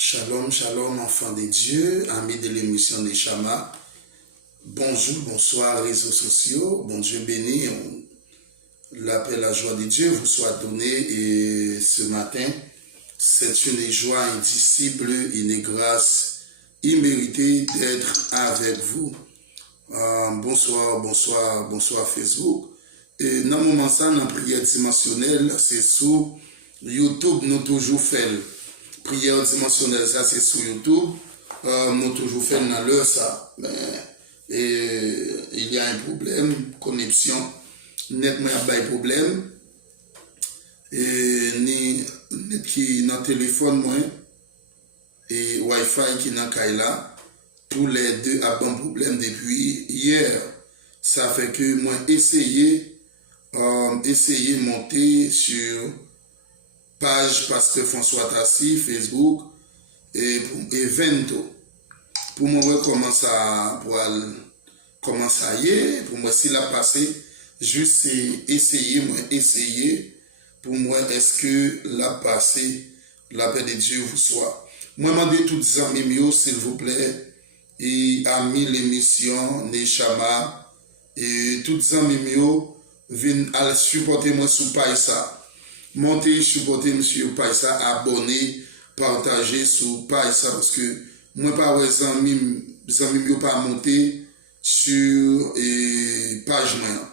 Shalom, shalom, enfants de Dieu, amis de l'émission des Chamas. Bonjour, bonsoir, réseaux sociaux. Bon Dieu béni, l'appel à joie de Dieu vous soit donné et ce matin, c'est une joie indicible, une grâce imméritée d'être avec vous. Bonsoir, bonsoir, bonsoir Facebook. Et dans le moment ça, dans la prière dimensionnelle, c'est sur YouTube, nous toujours fait. Prière dimensionnelle, ça c'est sur YouTube. Nous toujours fait dans l'heure ça. Mais il y a un problème, connexion. Nettement, il y a un problème. Et ni net qui dans le téléphone, moi, et Wi-Fi qui dans Kaila, tous les deux ont un problème depuis hier. Ça fait que moi, essayer de monter sur page Pasteur François Tassi, Facebook et Vento. Pour moi, comment ça y est, pour moi, s'il a passé, juste essayer, pour moi, est-ce que l'a passé, la paix de Dieu vous soit. Moi, je demande toutes les amis, s'il vous plaît, et amis l'émission, Neshama, et toutes les amis, viennent à supporter moi sur Païsa. Montez, supportez monsieur Païsa, abonnez, partagez sur Païsa, parce que moi, par exemple, les amis, pas monter sur page moyen.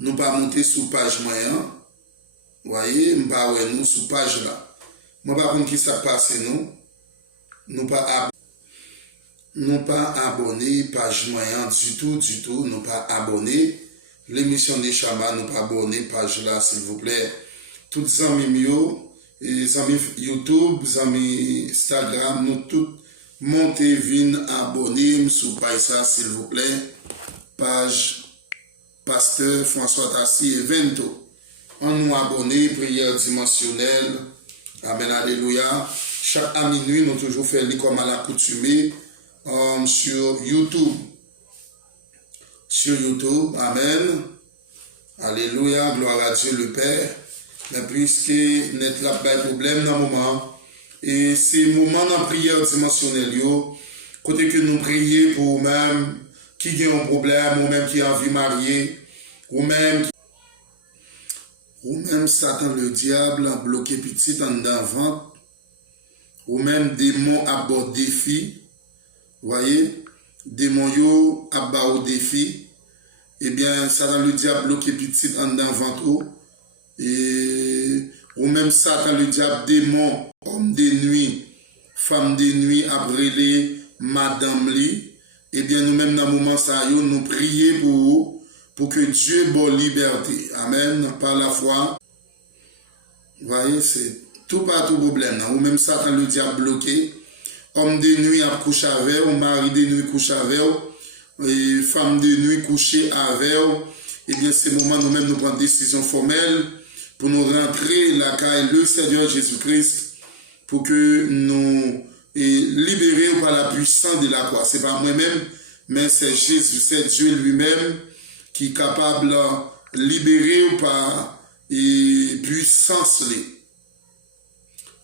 Nous pas monter sur page moyen. Vous voyez, nous pas nous sur page là. Moi, par contre, qui ça passe, nous pas abonner page moyen du tout, nous pas abonner. L'émission des Chamas, nous pas abonner page là, s'il vous plaît. Toutes les amis les amis YouTube, les amis Instagram, nous tous montez, venez abonner sur Païsa, s'il vous plaît. Page Pasteur François Tassi et Vento. On nous abonne, prière dimensionnelle. Amen, alléluia. Chaque à minuit, nous toujours fait comme à l'accoutumée sur YouTube. Sur YouTube, amen. Alléluia, gloire à Dieu le Père. Mais puisque n'est là pas de problème dans le moment, et c'est le moment de prière dimensionnelle, côté que nous prions pour même qui a un problème, ou même qui a envie de marier, ou même Satan le diable a bloqué petit en avant, ou même démon à bord défi, voyez, démon yo à bas au défi, eh bien, Satan le diable bloqué petit en avant, et ou même Satan le diable démon, homme de nuit, femme de nuit, abrélé, madame li, eh bien, nous-mêmes dans le moment ça, nous prions pour que Dieu bonne liberté. Amen. Par la foi. Vous voyez, c'est tout pas tout problème. Ou même Satan le diable bloqué. Homme de nuit a couché avec, ou mari de nuit couché avec, et femme de nuit couché avec. Eh bien, c'est le moment nous-mêmes nous prenons une décision formelle pour nous rentrer la caille le Seigneur Jésus-Christ pour que nous libérés par la puissance de la croix. Ce n'est pas moi-même, mais c'est Jésus, c'est Dieu lui-même qui est capable de libérer par puissance.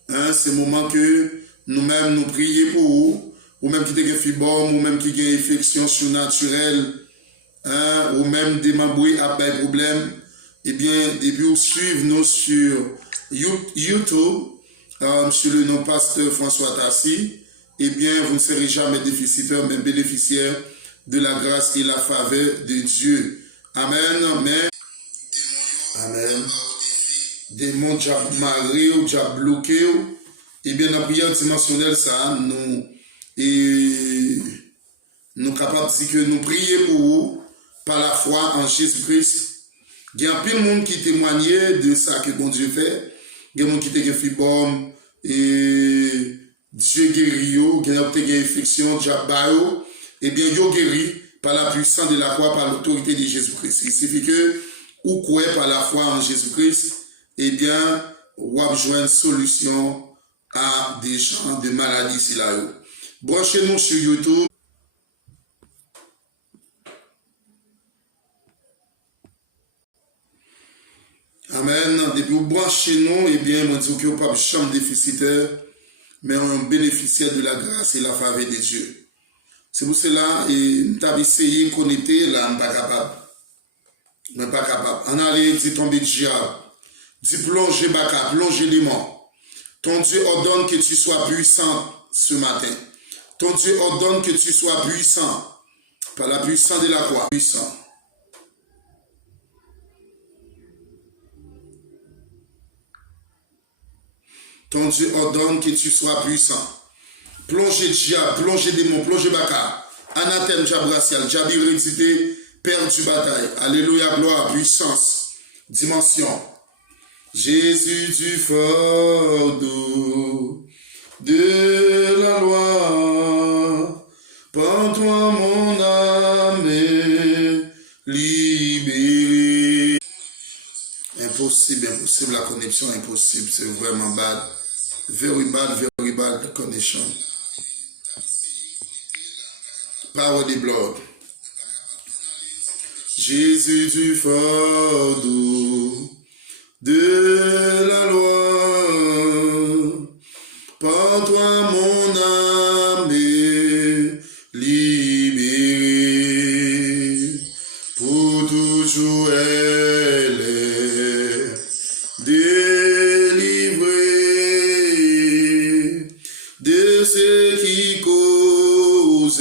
Hein, c'est le moment que nous-mêmes nous prions pour vous, ou même qui ont des fibromes, ou même qui ont des infections surnaturelles, hein, ou même des membres à des problèmes. Eh bien, depuis vous suivez nous sur YouTube, sur le nom Pasteur François Tassi, eh bien, vous ne serez jamais déficitaire, mais bénéficiaire de la grâce et la faveur de Dieu. Amen, amen. Amen. Démon déjà marié ou déjà bloqué. Eh bien, la prière dimensionnelle, ça, nous capables de dire que nous prions pour vous par la foi en Jésus-Christ. Il y a plein de monde qui témoignait de ça que bon Dieu fait. Il y a des gens qui ont fait bon et Dieu guérit, il y a des infections, et bien, ils guéri par la puissance de la croix, par l'autorité de Jésus-Christ. Il suffit que, ou quoi par la foi en Jésus-Christ, eh bien, on va jouer une solution à des gens de maladies ici là. Branchez-nous sur YouTube. Amen. Depuis vous branchez nous, eh bien, moi dis que vous pas de chambre déficitaire. mais un bénéficiaire de la grâce et la faveur de Dieu. C'est pour cela, nous avons essayé de connecter, là, on n'est pas capable. On n'est pas capable. On allait dire tomber de diable. Dis plonger baka, plonger les morts. Ton Dieu ordonne que tu sois puissant ce matin. Ton Dieu ordonne que tu sois puissant. Par la puissance de la croix. Puissant. Ton Dieu ordonne que tu sois puissant. Plongez diable, plongez démon, plongez baka. Anathème, diable racial, diable hérédité, père du bataille. Alléluia, gloire, puissance, dimension. Jésus du fardeau de la loi, par toi mon âme est libérée. Impossible, impossible, la connexion impossible, c'est vraiment bad. Very bad connection. Power the blood. Jésus du fardeau de la loi, par toi mon âme est libérée, pour toujours elle est délivrée de ce qui causait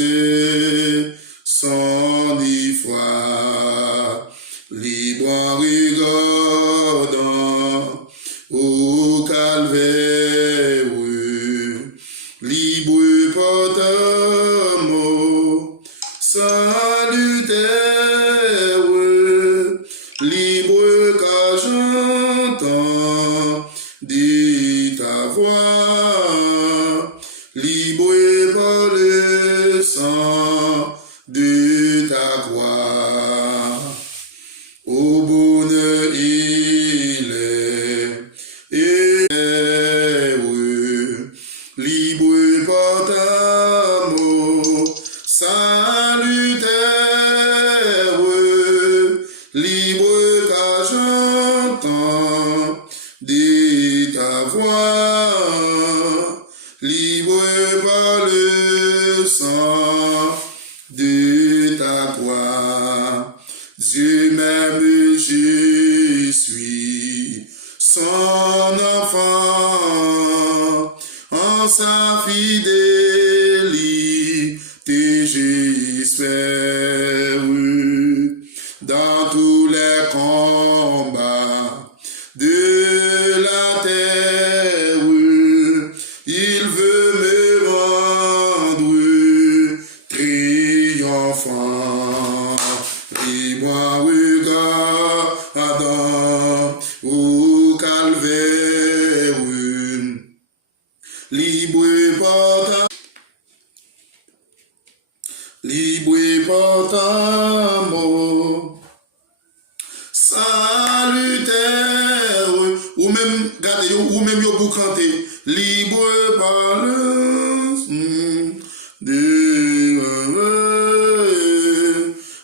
son effroi, libre en regardant au calvaire, libre par ta mort salutaire, libre car j'entends de ta voix, libre par le sang de ta croix. Au bonheur il est heureux, libre par ta mort salutaire, libre car j'entends de ta voix, libre par le sang de ta croix. Dieu m'aime, je suis son enfant, en sa fidélité j'espère, dans tous les combats de la terre, il veut me rendre triomphant. Et moi regardant au calvaire, libre par ta mort salutaire, ou même gardez, ou même yo pour canter, libre par le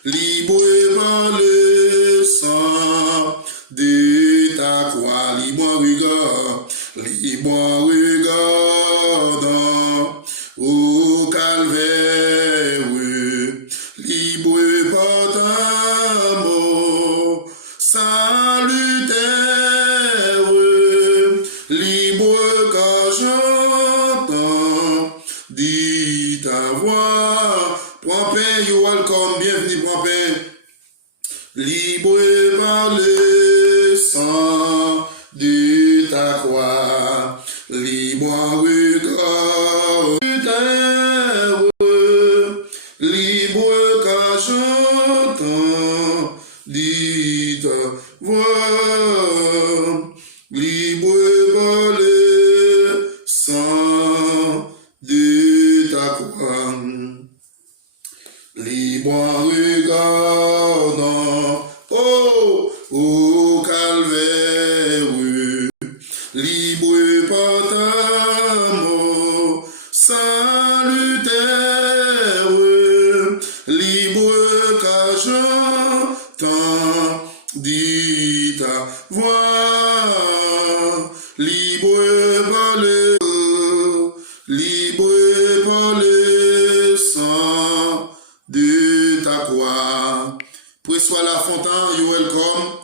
libre par le sang de ta croix, libre regardant au calvaire, libre par ta mort salutaire, libre car j'entends de ta voix. Prends paix, you welcome, bienvenue, prends paix. Libre par le sang de ta croix, libre regard, libre car j'entends de ta voix, libre par le sang de ta croix. Libre en regardant au calvaire, libre par ta mort salutaire, libre car j'entends de ta voix, libre par le libre par le sang de ta croix. Presse-toi la fontaine, you welcome.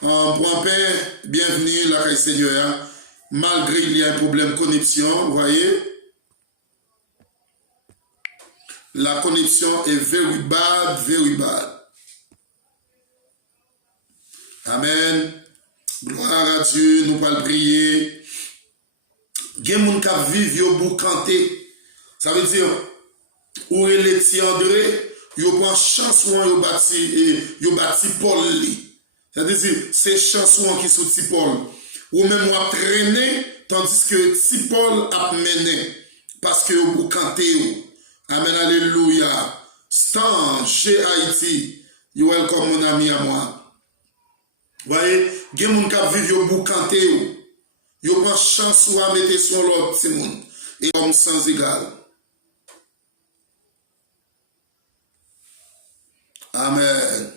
Point Père, bienvenue, la caille Seigneur. Malgré il y a un problème de connexion, vous voyez, la connexion est very bad, very bad. Amen. Gloire à Dieu, nous allons prier. Il y a des gens qui vivent au bout canté. Ça veut dire, où est le petit André, ils prennent chanson, ils bâti Paul. C'est-à-dire, c'est chanson qui sont petit Paul. Ou même on traîner, tandis que petit Paul a mené. Parce que vous cantez. Amen, alléluia. Stan, G Haïti, you welcome mon ami à moi. Vous voyez, il y a des gens qui vivent au bout canté. Ils prennent chanson à mettre sur l'autre, c'est monde. Et comme sans égal. Amen.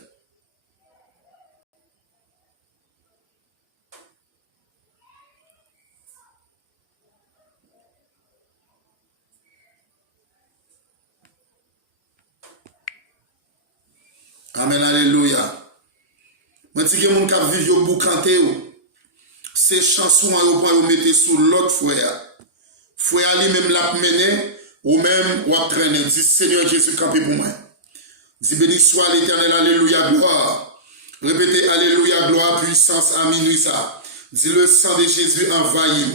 Amen, alléluia. Moi, si quelqu'un qui vit au bout canté, ces chansons, vous mettez sous l'autre frère. Frère lui-même l'a mené, ou même ou traîné. Dis Seigneur Jésus, campé pour moi. Dis béni soit l'Éternel, alléluia, gloire. Répétez alléluia, gloire, puissance, à minuit ça. Dis le sang de Jésus envahit.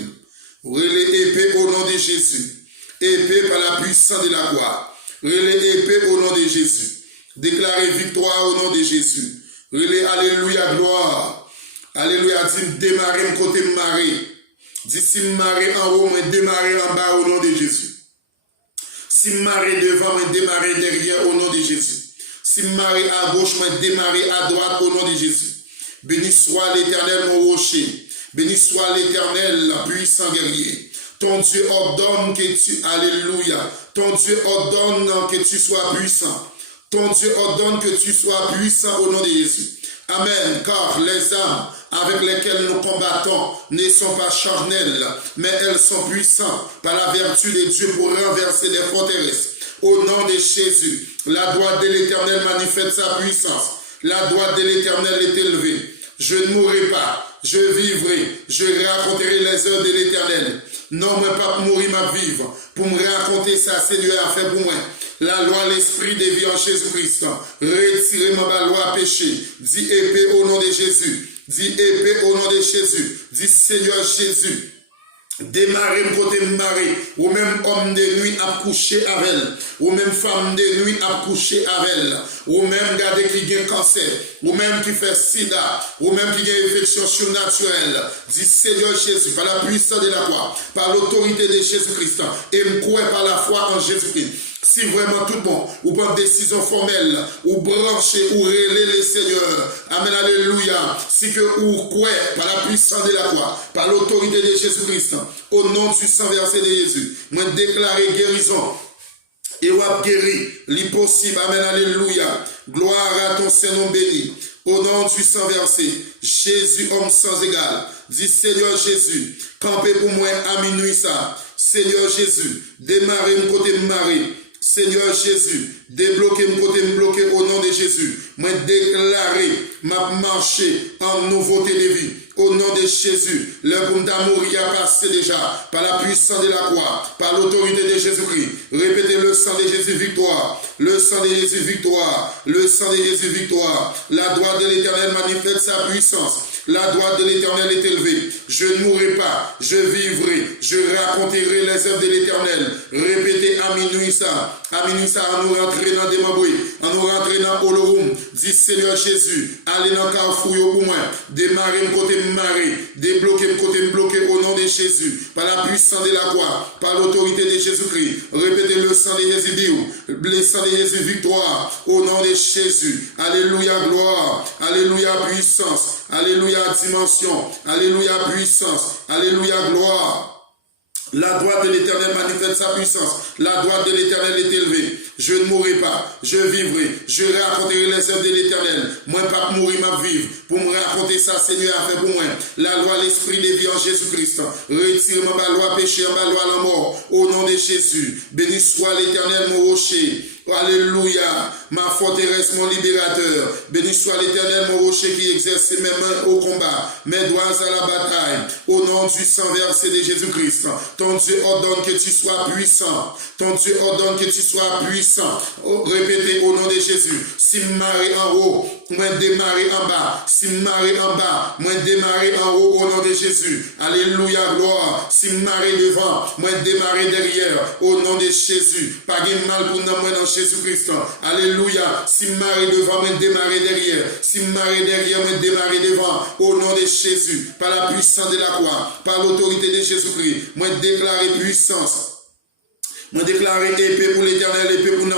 Relais épée au nom de Jésus. Épée par la puissance de la croix. Relais épée au nom de Jésus. Déclarez victoire au nom de Jésus. Relais alléluia, gloire. Alléluia, dis démarrer côté marée. Dis si marée en haut, mais démarrer en bas au nom de Jésus. Si marée devant, mais démarrer derrière au nom de Jésus. Si marée à gauche, mais démarrer à droite au nom de Jésus. Béni soit l'Éternel, mon rocher. Béni soit l'Éternel, puissant guerrier. Ton Dieu ordonne que tu, alléluia, ton Dieu ordonne que tu sois puissant. Ton Dieu ordonne que tu sois puissant au nom de Jésus. Amen. Car les âmes avec lesquelles nous combattons ne sont pas charnelles, mais elles sont puissantes par la vertu de Dieu pour renverser les forteresses. Au nom de Jésus, la droite de l'Éternel manifeste sa puissance. La droite de l'Éternel est élevée. Je ne mourrai pas, je vivrai, je raconterai les œuvres de l'Éternel. Non, mais pas mourir, ma vivre. Pour me raconter ça, Seigneur a fait pour moi. La loi, l'esprit de vie en Jésus-Christ. Retirez-moi ma loi péché. Dis épée au nom de Jésus. Dis épée au nom de Jésus. Dis Seigneur Jésus. Démarrer côté marée, ou même homme de nuit à coucher avec elle, ou même femme de nuit à coucher avec elle, ou même garder qui a cancer, ou même qui fait sida, ou même qui a une infection surnaturelle. Dis Seigneur Jésus, par la puissance de la croix, par l'autorité de Jésus-Christ, et me croire par la foi en Jésus-Christ. Si vraiment tout bon, ou pas de décision formelle, ou brancher, ou relayer les seigneurs. Amen, alléluia. Si que ou quoi, par la puissance de la croix, par l'autorité de Jésus-Christ, au nom du sang versé de Jésus, moi déclarer guérison. Et ou a guéri, l'impossible. Amen, alléluia. Gloire à ton Saint-Nom béni. Au nom du sang versé, Jésus, homme sans égal. Dis Seigneur Jésus, campez pour moi à minuit ça. Seigneur Jésus, démarrez mon côté marée. Seigneur Jésus, débloquez mon côté bloqué au nom de Jésus. Moi déclarer ma marché en nouveauté de vie. Au nom de Jésus, le boum d'amour y a passé déjà par la puissance de la croix, par l'autorité de Jésus-Christ. Répétez le sang de Jésus victoire, le sang de Jésus victoire, le sang de Jésus victoire. La droite de l'Éternel manifeste sa puissance. La droite de l'Éternel est élevée. Je ne mourrai pas, je vivrai, je raconterai les œuvres de l'Éternel. Répétez à minuit ça, en nous rentrant des mabouis, en nous rentrant dans Olorum. Dis Seigneur Jésus, allez dans Carrefour pour moi, démarrez le côté marée, débloquez le côté bloqué au nom de Jésus, par la puissance de la croix, par l'autorité de Jésus-Christ. Répétez le sang de Jésus, le sang de Jésus victoire, au nom de Jésus. Alléluia gloire, alléluia puissance, alléluia dimension, alléluia puissance, alléluia gloire. La droite de l'Éternel manifeste sa puissance. La droite de l'Éternel est élevée. Je ne mourrai pas, je vivrai. Je raconterai les œuvres de l'Éternel. Moi, pas mourir, ma vivre. Pour me raconter ça, Seigneur a fait pour moi. La loi, l'esprit de vie en Jésus-Christ. Retire ma loi péché, ma loi la mort. Au nom de Jésus. Béni soit l'Éternel, mon rocher. Alléluia, ma forteresse, mon libérateur. Béni soit l'Éternel, mon rocher qui exerce mes mains au combat, mes doigts à la bataille. Au nom du sang versé de Jésus-Christ, ton Dieu ordonne que tu sois puissant. Ton Dieu ordonne que tu sois puissant. Oh, répétez au nom de Jésus. Si marée en haut, moi démarrer en bas. Si marée en bas, moi démarrer en haut au nom de Jésus. Alléluia, gloire. Si marée devant, moi démarrer derrière au nom de Jésus. Pas de mal pour nous dans Jésus-Christ. Alléluia. Si marée devant, moi démarrer derrière. Si marée derrière, moi démarrer devant au nom de Jésus. Par la puissance de la croix, par l'autorité de Jésus-Christ, moi déclarer puissance. Moi déclarer épée pour l'Éternel, épée pour nous,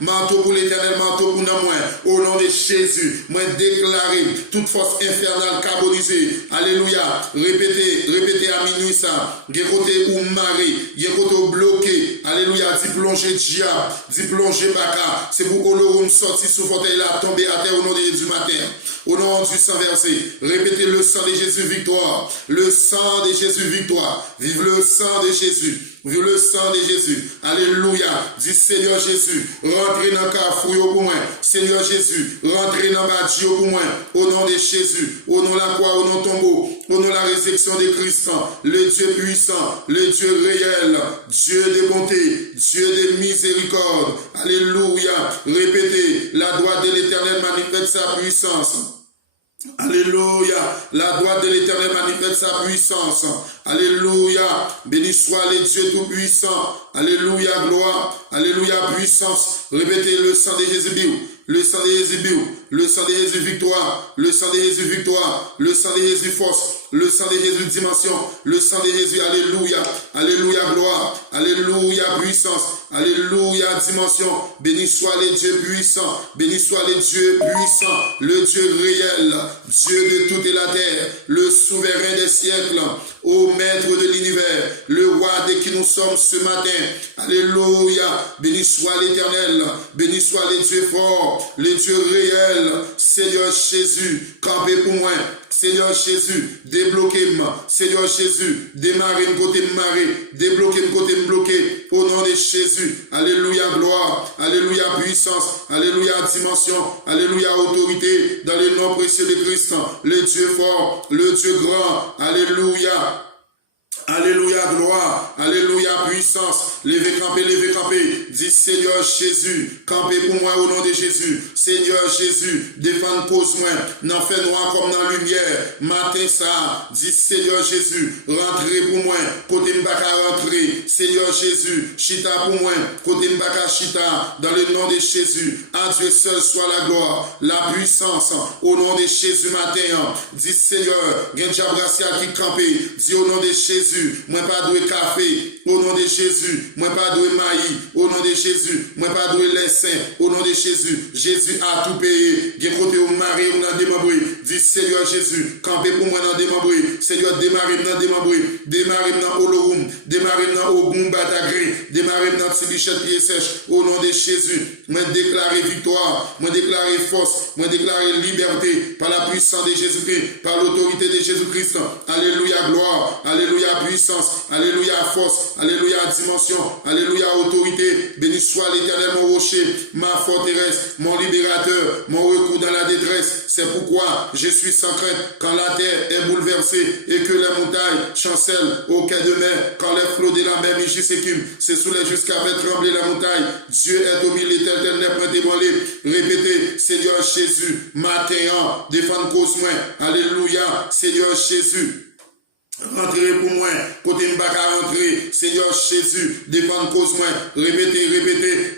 manteau pour l'Éternel, manteau pour nous, au nom de Jésus. Moi déclarer toute force infernale carbonisée. Alléluia. Répétez à minuit ça. Côté ou marée, côté bloqué. Alléluia. Dit plonger diable, dit plonger baka. C'est pour que l'homme sorti sous fauteuil là, tomber à terre au nom de Jésus matin. Au nom du sang versé. Répétez le sang de Jésus victoire. Le sang de Jésus victoire. Vive le sang de Jésus. Vive le sang de Jésus. Alléluia. Dis Seigneur Jésus, rentrez dans le carrefour pour moi. Seigneur Jésus, rentrez dans le bâtiment pour moi. Au nom de Jésus, au nom de la croix, au nom de tombeau, au nom de la résurrection de Christ, le Dieu puissant, le Dieu réel, Dieu de bonté, Dieu de miséricorde. Alléluia. Répétez, la droite de l'Éternel manifeste sa puissance. Alléluia. La droite de l'Éternel manifeste sa puissance. Alléluia. Béni soit le Dieu tout-puissant. Alléluia, gloire. Alléluia, puissance. Répétez le sang de Jésus. Le sang de Jésus, le sang de Jésus victoire, le sang de Jésus victoire, le sang de Jésus force, le sang de Jésus dimension, le sang de Jésus, alléluia, alléluia, gloire, alléluia, puissance, alléluia, dimension, béni soit le Dieu puissant, béni soit le Dieu puissant, le Dieu réel, Dieu de toute la terre, le souverain des siècles, ô maître de l'univers, le roi de qui nous sommes ce matin, alléluia, béni soit l'Éternel, béni soit le Dieu fort, le Dieu réel, Seigneur Jésus, campez pour moi, Seigneur Jésus, débloquez-moi, Seigneur Jésus, démarrez me côté marée, débloquez me côté bloqué, au nom de Jésus, alléluia, gloire, alléluia, puissance, alléluia, dimension, alléluia, autorité, dans le nom précieux de Christ, le Dieu fort, le Dieu grand, alléluia. Alléluia, gloire, alléluia, puissance, levez campez, dis Seigneur Jésus, campez pour moi au nom de Jésus, Seigneur Jésus, défends cause-moi, n'en fais noir comme dans la lumière, matin ça, dis Seigneur Jésus, rentrez pour moi, côté m'baka rentrer, Seigneur Jésus, chita pour moi, côté m'baka chita, dans le nom de Jésus, à Dieu seul soit la gloire, la puissance, au nom de Jésus matin, dis Seigneur, Genja Brasia qui campé, dis au nom de Jésus, moi pas doué café, au nom de Jésus, moi pas doué maïs, au nom de Jésus, moi pas doué les saints, au nom de Jésus, Jésus a tout payé, j'ai côté au mari, on a démembré, dis Seigneur Jésus, campez pour moi dans démembré, Seigneur démarrez dans démembré, démarrez dans Olorum, démarrez dans Ogum Batagré, démarrez dans Tibichette pied sèche, au nom de Jésus, moi déclarer victoire, moi déclarer force, moi déclarer liberté, par la puissance de Jésus-Christ, par l'autorité de Jésus-Christ, alléluia, gloire, alléluia, puissance, alléluia, force, alléluia, dimension, alléluia, autorité, béni soit l'Éternel, mon rocher, ma forteresse, mon libérateur, mon recours dans la détresse, c'est pourquoi je suis sans crainte quand la terre est bouleversée et que les montagnes chancellent au quai de mer, quand les flots de la mer mugissent s'écument, c'est sous les jusqu'à faire trembler la montagne, Dieu est au milieu, l'Éternel n'est point ébranlé, répétez, Seigneur Jésus, matin, défendre cause moi, alléluia, Seigneur Jésus, rentrez pour moi, côté m'baka rentrer, Seigneur Jésus, défendre cause moi, répétez,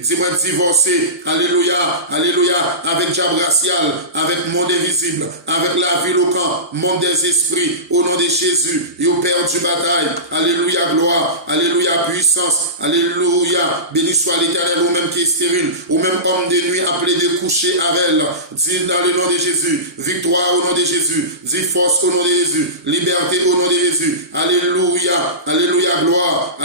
dis-moi divorcer, alléluia, alléluia, avec diable racial, avec monde invisible, avec la ville au camp, monde des esprits, au nom de Jésus, et au Père du bataille, alléluia, gloire, alléluia, puissance, alléluia, béni soit l'Éternel, ou même qui est stérile, ou même homme de nuit appelé de coucher avec elle, dis dans le nom de Jésus, victoire au nom de Jésus, dis force au nom de Jésus, liberté au nom de Jésus, alléluia, alléluia, gloire,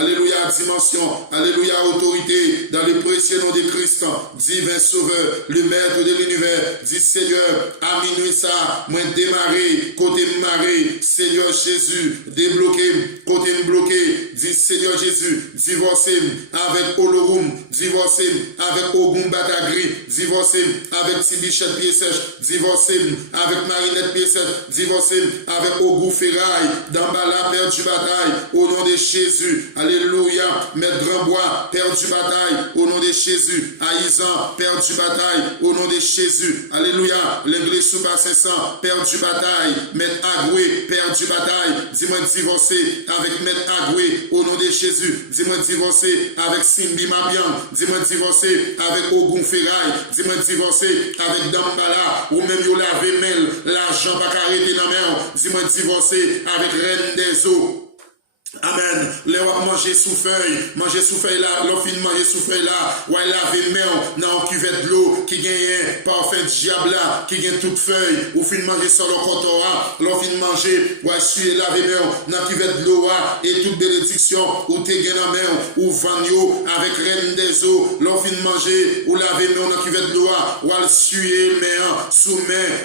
dimension, alléluia, autorité, dans le précieux nom de Christ, divin sauveur, le maître de l'univers, dit Seigneur, à minuit ça, moi démarrer, côté marrer, Seigneur Jésus, débloqué, côté bloqué, dit Seigneur Jésus, divorcé avec Olorum, divorcé avec Ogum Batagri, divorcé avec Tibichette Pied Sèche, divorcé avec Marinette Pied Sèche, divorcé avec Ogou Ferraille, Dambala, Père du bataille, au nom de Jésus, alléluia, Maître Grandbois, Père du bataille, au nom de Jésus, Aïzan, Père du bataille, au nom de Jésus, alléluia, l'église sous bas 500, Père du bataille, Maître Agoué, Père du bataille, dis-moi divorcé avec Maître Agoué, au nom de Jésus, dis-moi divorcé avec Simbi Mabian, dis-moi divorcé avec Ogun Ferraille, dis-moi divorcé avec Dambala, ou même yo lavé mel, l'argent pas arrêté dans la main, dis-moi divorcé avec Reine des eaux. Amen. Les manger sous feuille là, l'offre manger sous feuille là, ouais laver main dans cuvette de l'eau qui gagne parfait diable là, qui gagne toute feuille, ou fin manger sur le cotoa, l'offre manger, ouais suer laver main dans cuvette de l'eau et toute bénédiction ou te gagne dans main ou vanyo avec reine des eaux, l'offre manger ou laver main dans cuvette de l'eau, ou al suer main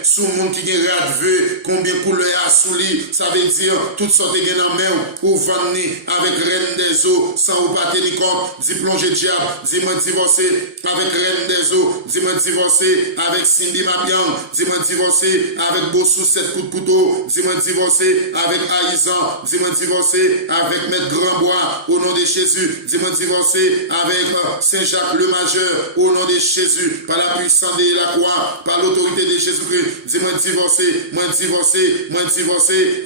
sous monde qui gagne radve, combien couleur à sous lit, ça veut dire toute sorte de gagne dans main ou avec reine des eaux, sans ou pas tenir compte, dit plonger diable, dis-moi divorcer avec reine des eaux, dis-moi divorcer avec Cindy Mabian, dis-moi divorcer avec Bossou 7 coups de couteau, dis-moi divorcer avec Aïzan, dis-moi divorcer avec Maître Grandbois, au nom de Jésus, dis-moi divorcer avec Saint-Jacques le Majeur, au nom de Jésus, par la puissance de la croix, par l'autorité de Jésus-Christ, dis-moi divorcer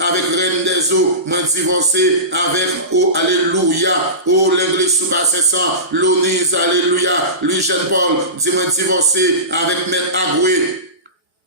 avec reine des eaux, moi divorcer avec, oh, alléluia, oh, l'église sous bas 500, l'Onise, alléluia, lui, Jean Paul, dis-moi divorcer avec Maître Agoué.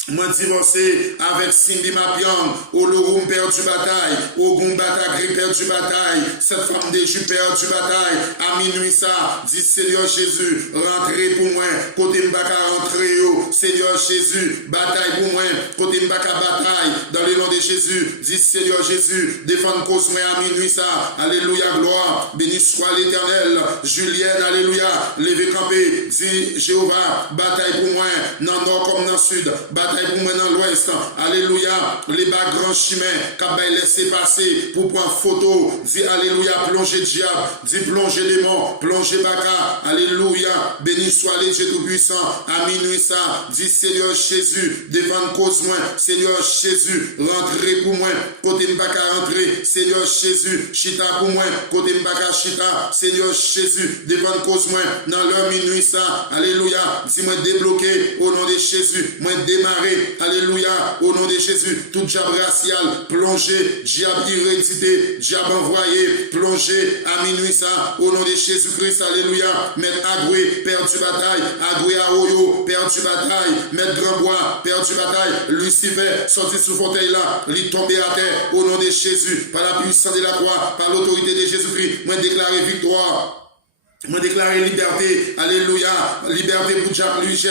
Moi divorcé avec Cindy Mapian, Olorum père du bataille, Ogum Batagri père du bataille, cette femme des Jus père du bataille, à minuit ça, dit Seigneur Jésus, rentrez pour moi, côté m'baka rentrer, Seigneur Jésus, bataille pour moi, côté m'baka bataille, dans le nom de Jésus, dit Seigneur Jésus, défendre cause moi à minuit ça, alléluia, gloire, béni soit l'Éternel, Julienne, alléluia, levez campé, dit Jéhovah, bataille pour moi, dans le nord comme dans le sud, bataille pour moi dans l'ouest, alléluia, les bas grands chemins, qu'à laisser passer pour prendre photo, dit alléluia, plongez diable, dit plongez démon, plongez baka, alléluia, béni soit les Dieu tout-puissant, à minuit ça, dit Seigneur Jésus, défendre cause moi, Seigneur Jésus, rentrez pour moi, côté m'baka rentrer, Seigneur Jésus, chita pour moi, côté m'baka chita, Seigneur Jésus, défendre cause moi, dans l'heure minuit ça, alléluia, dis-moi débloquer, au nom de Jésus, moi démarrer, alléluia, au nom de Jésus, tout diable racial, plongé, diable hérédité, diable envoyé, plongé à minuit ça, au nom de Jésus-Christ, alléluia, Maître Agoué, Père du bataille, Agoué Aoyo, Père du bataille, Maître Grandbois, Père du bataille, Lucifer, sorti sous fauteuil là, il tombé à terre, au nom de Jésus, par la puissance de la croix, par l'autorité de Jésus-Christ, moi déclarer victoire. Moi déclarer liberté, alléluia, liberté pour Jacques Lucien,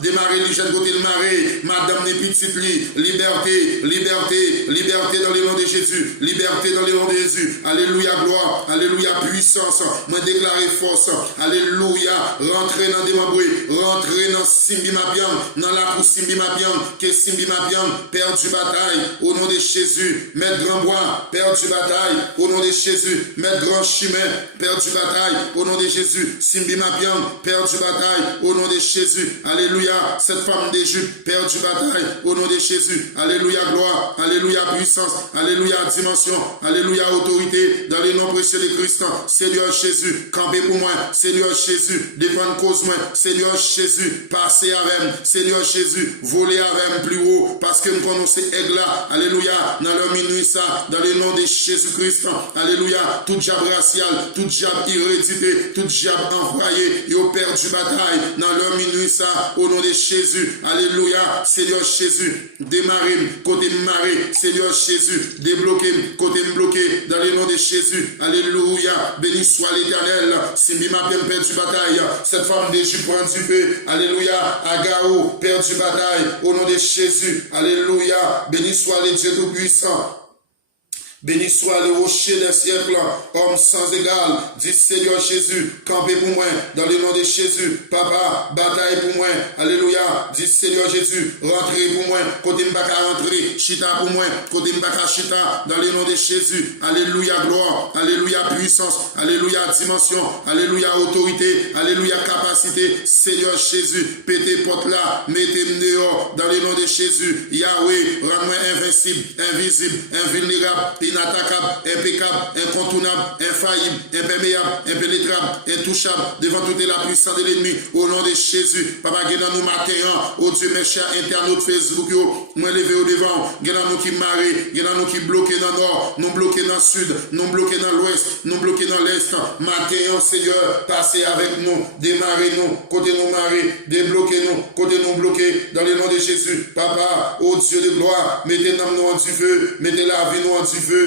démarrer Lucien côté le marais, madame les petites lits, liberté, liberté, liberté dans le nom de Jésus, liberté dans le nom de Jésus, alléluia, gloire, alléluia, puissance, moi déclarer force, alléluia, rentrer dans des membres, rentrer dans Simbi Mabian, dans la cour Simbi Mabian, que Simbi Mabian, Père du bataille, au nom de Jésus, Maître Grandbois, Père du bataille, au nom de Jésus, Maître Grand Chemin, Père du bataille, au nom de Jésus, Simbi Mabian, Père du bataille, au nom de Jésus, alléluia, cette femme des Jupes, Père du bataille, au nom de Jésus, alléluia, gloire, alléluia, puissance, alléluia, dimension, alléluia, autorité, dans les noms précieux de Christ, Seigneur Jésus, campez pour moi, Seigneur Jésus, défendre cause moi, Seigneur Jésus, passez avec, Seigneur Jésus, voler avec plus haut, parce que nous connaissons aigle là, alléluia, dans le minuit ça, dans le nom de Jésus-Christ, alléluia, tout diable racial, tout diable hérédité, tout diable envoyé, et au Père du bataille, dans leur minuit ça, au nom de Jésus, alléluia, Seigneur Jésus, démarrer, côté maré, Seigneur Jésus, débloquer, côté bloqué, dans le nom de Jésus, alléluia, béni soit l'Éternel, Simbi Mabian, Père du bataille, cette femme des Jupes prend du paix, alléluia, Agao, Père du bataille, au nom de Jésus, alléluia, béni soit les Dieu tout-puissant. Béni soit le rocher des siècles, homme sans égal, dit Seigneur Jésus, campez pour moi, dans le nom de Jésus, Papa, bataille pour moi, alléluia, dit Seigneur Jésus, rentrez pour moi, côté m'baka rentrer, chita pour moi, côté m'baka chita, dans le nom de Jésus, alléluia, gloire, alléluia, puissance, alléluia, dimension, alléluia, autorité, alléluia, capacité, Seigneur Jésus, pétez porte là, mettez-moi dehors, dans le nom de Jésus, Yahweh, rends-moi invincible, invisible, invulnérable, inattaquable, impeccable, incontournable, infaillible, imperméable, impénétrable, intouchable, devant toute la puissance de l'ennemi, au nom de Jésus. Papa, guédons nous matin, oh Dieu, mes chers internautes Facebook, moi levé au devant, guédons nous qui marrent, guédons nous qui bloqués dans le nord, nous bloqués dans le sud, nous bloqués dans l'ouest, nous bloqués dans l'est. Matin, Seigneur, passez avec nous, démarrez-nous, côté nous marrer, débloquez-nous, côté nous bloqués, dans le nom de Jésus. Papa, oh Dieu de gloire, mettez nous en du feu, mettez la vie nous en du feu.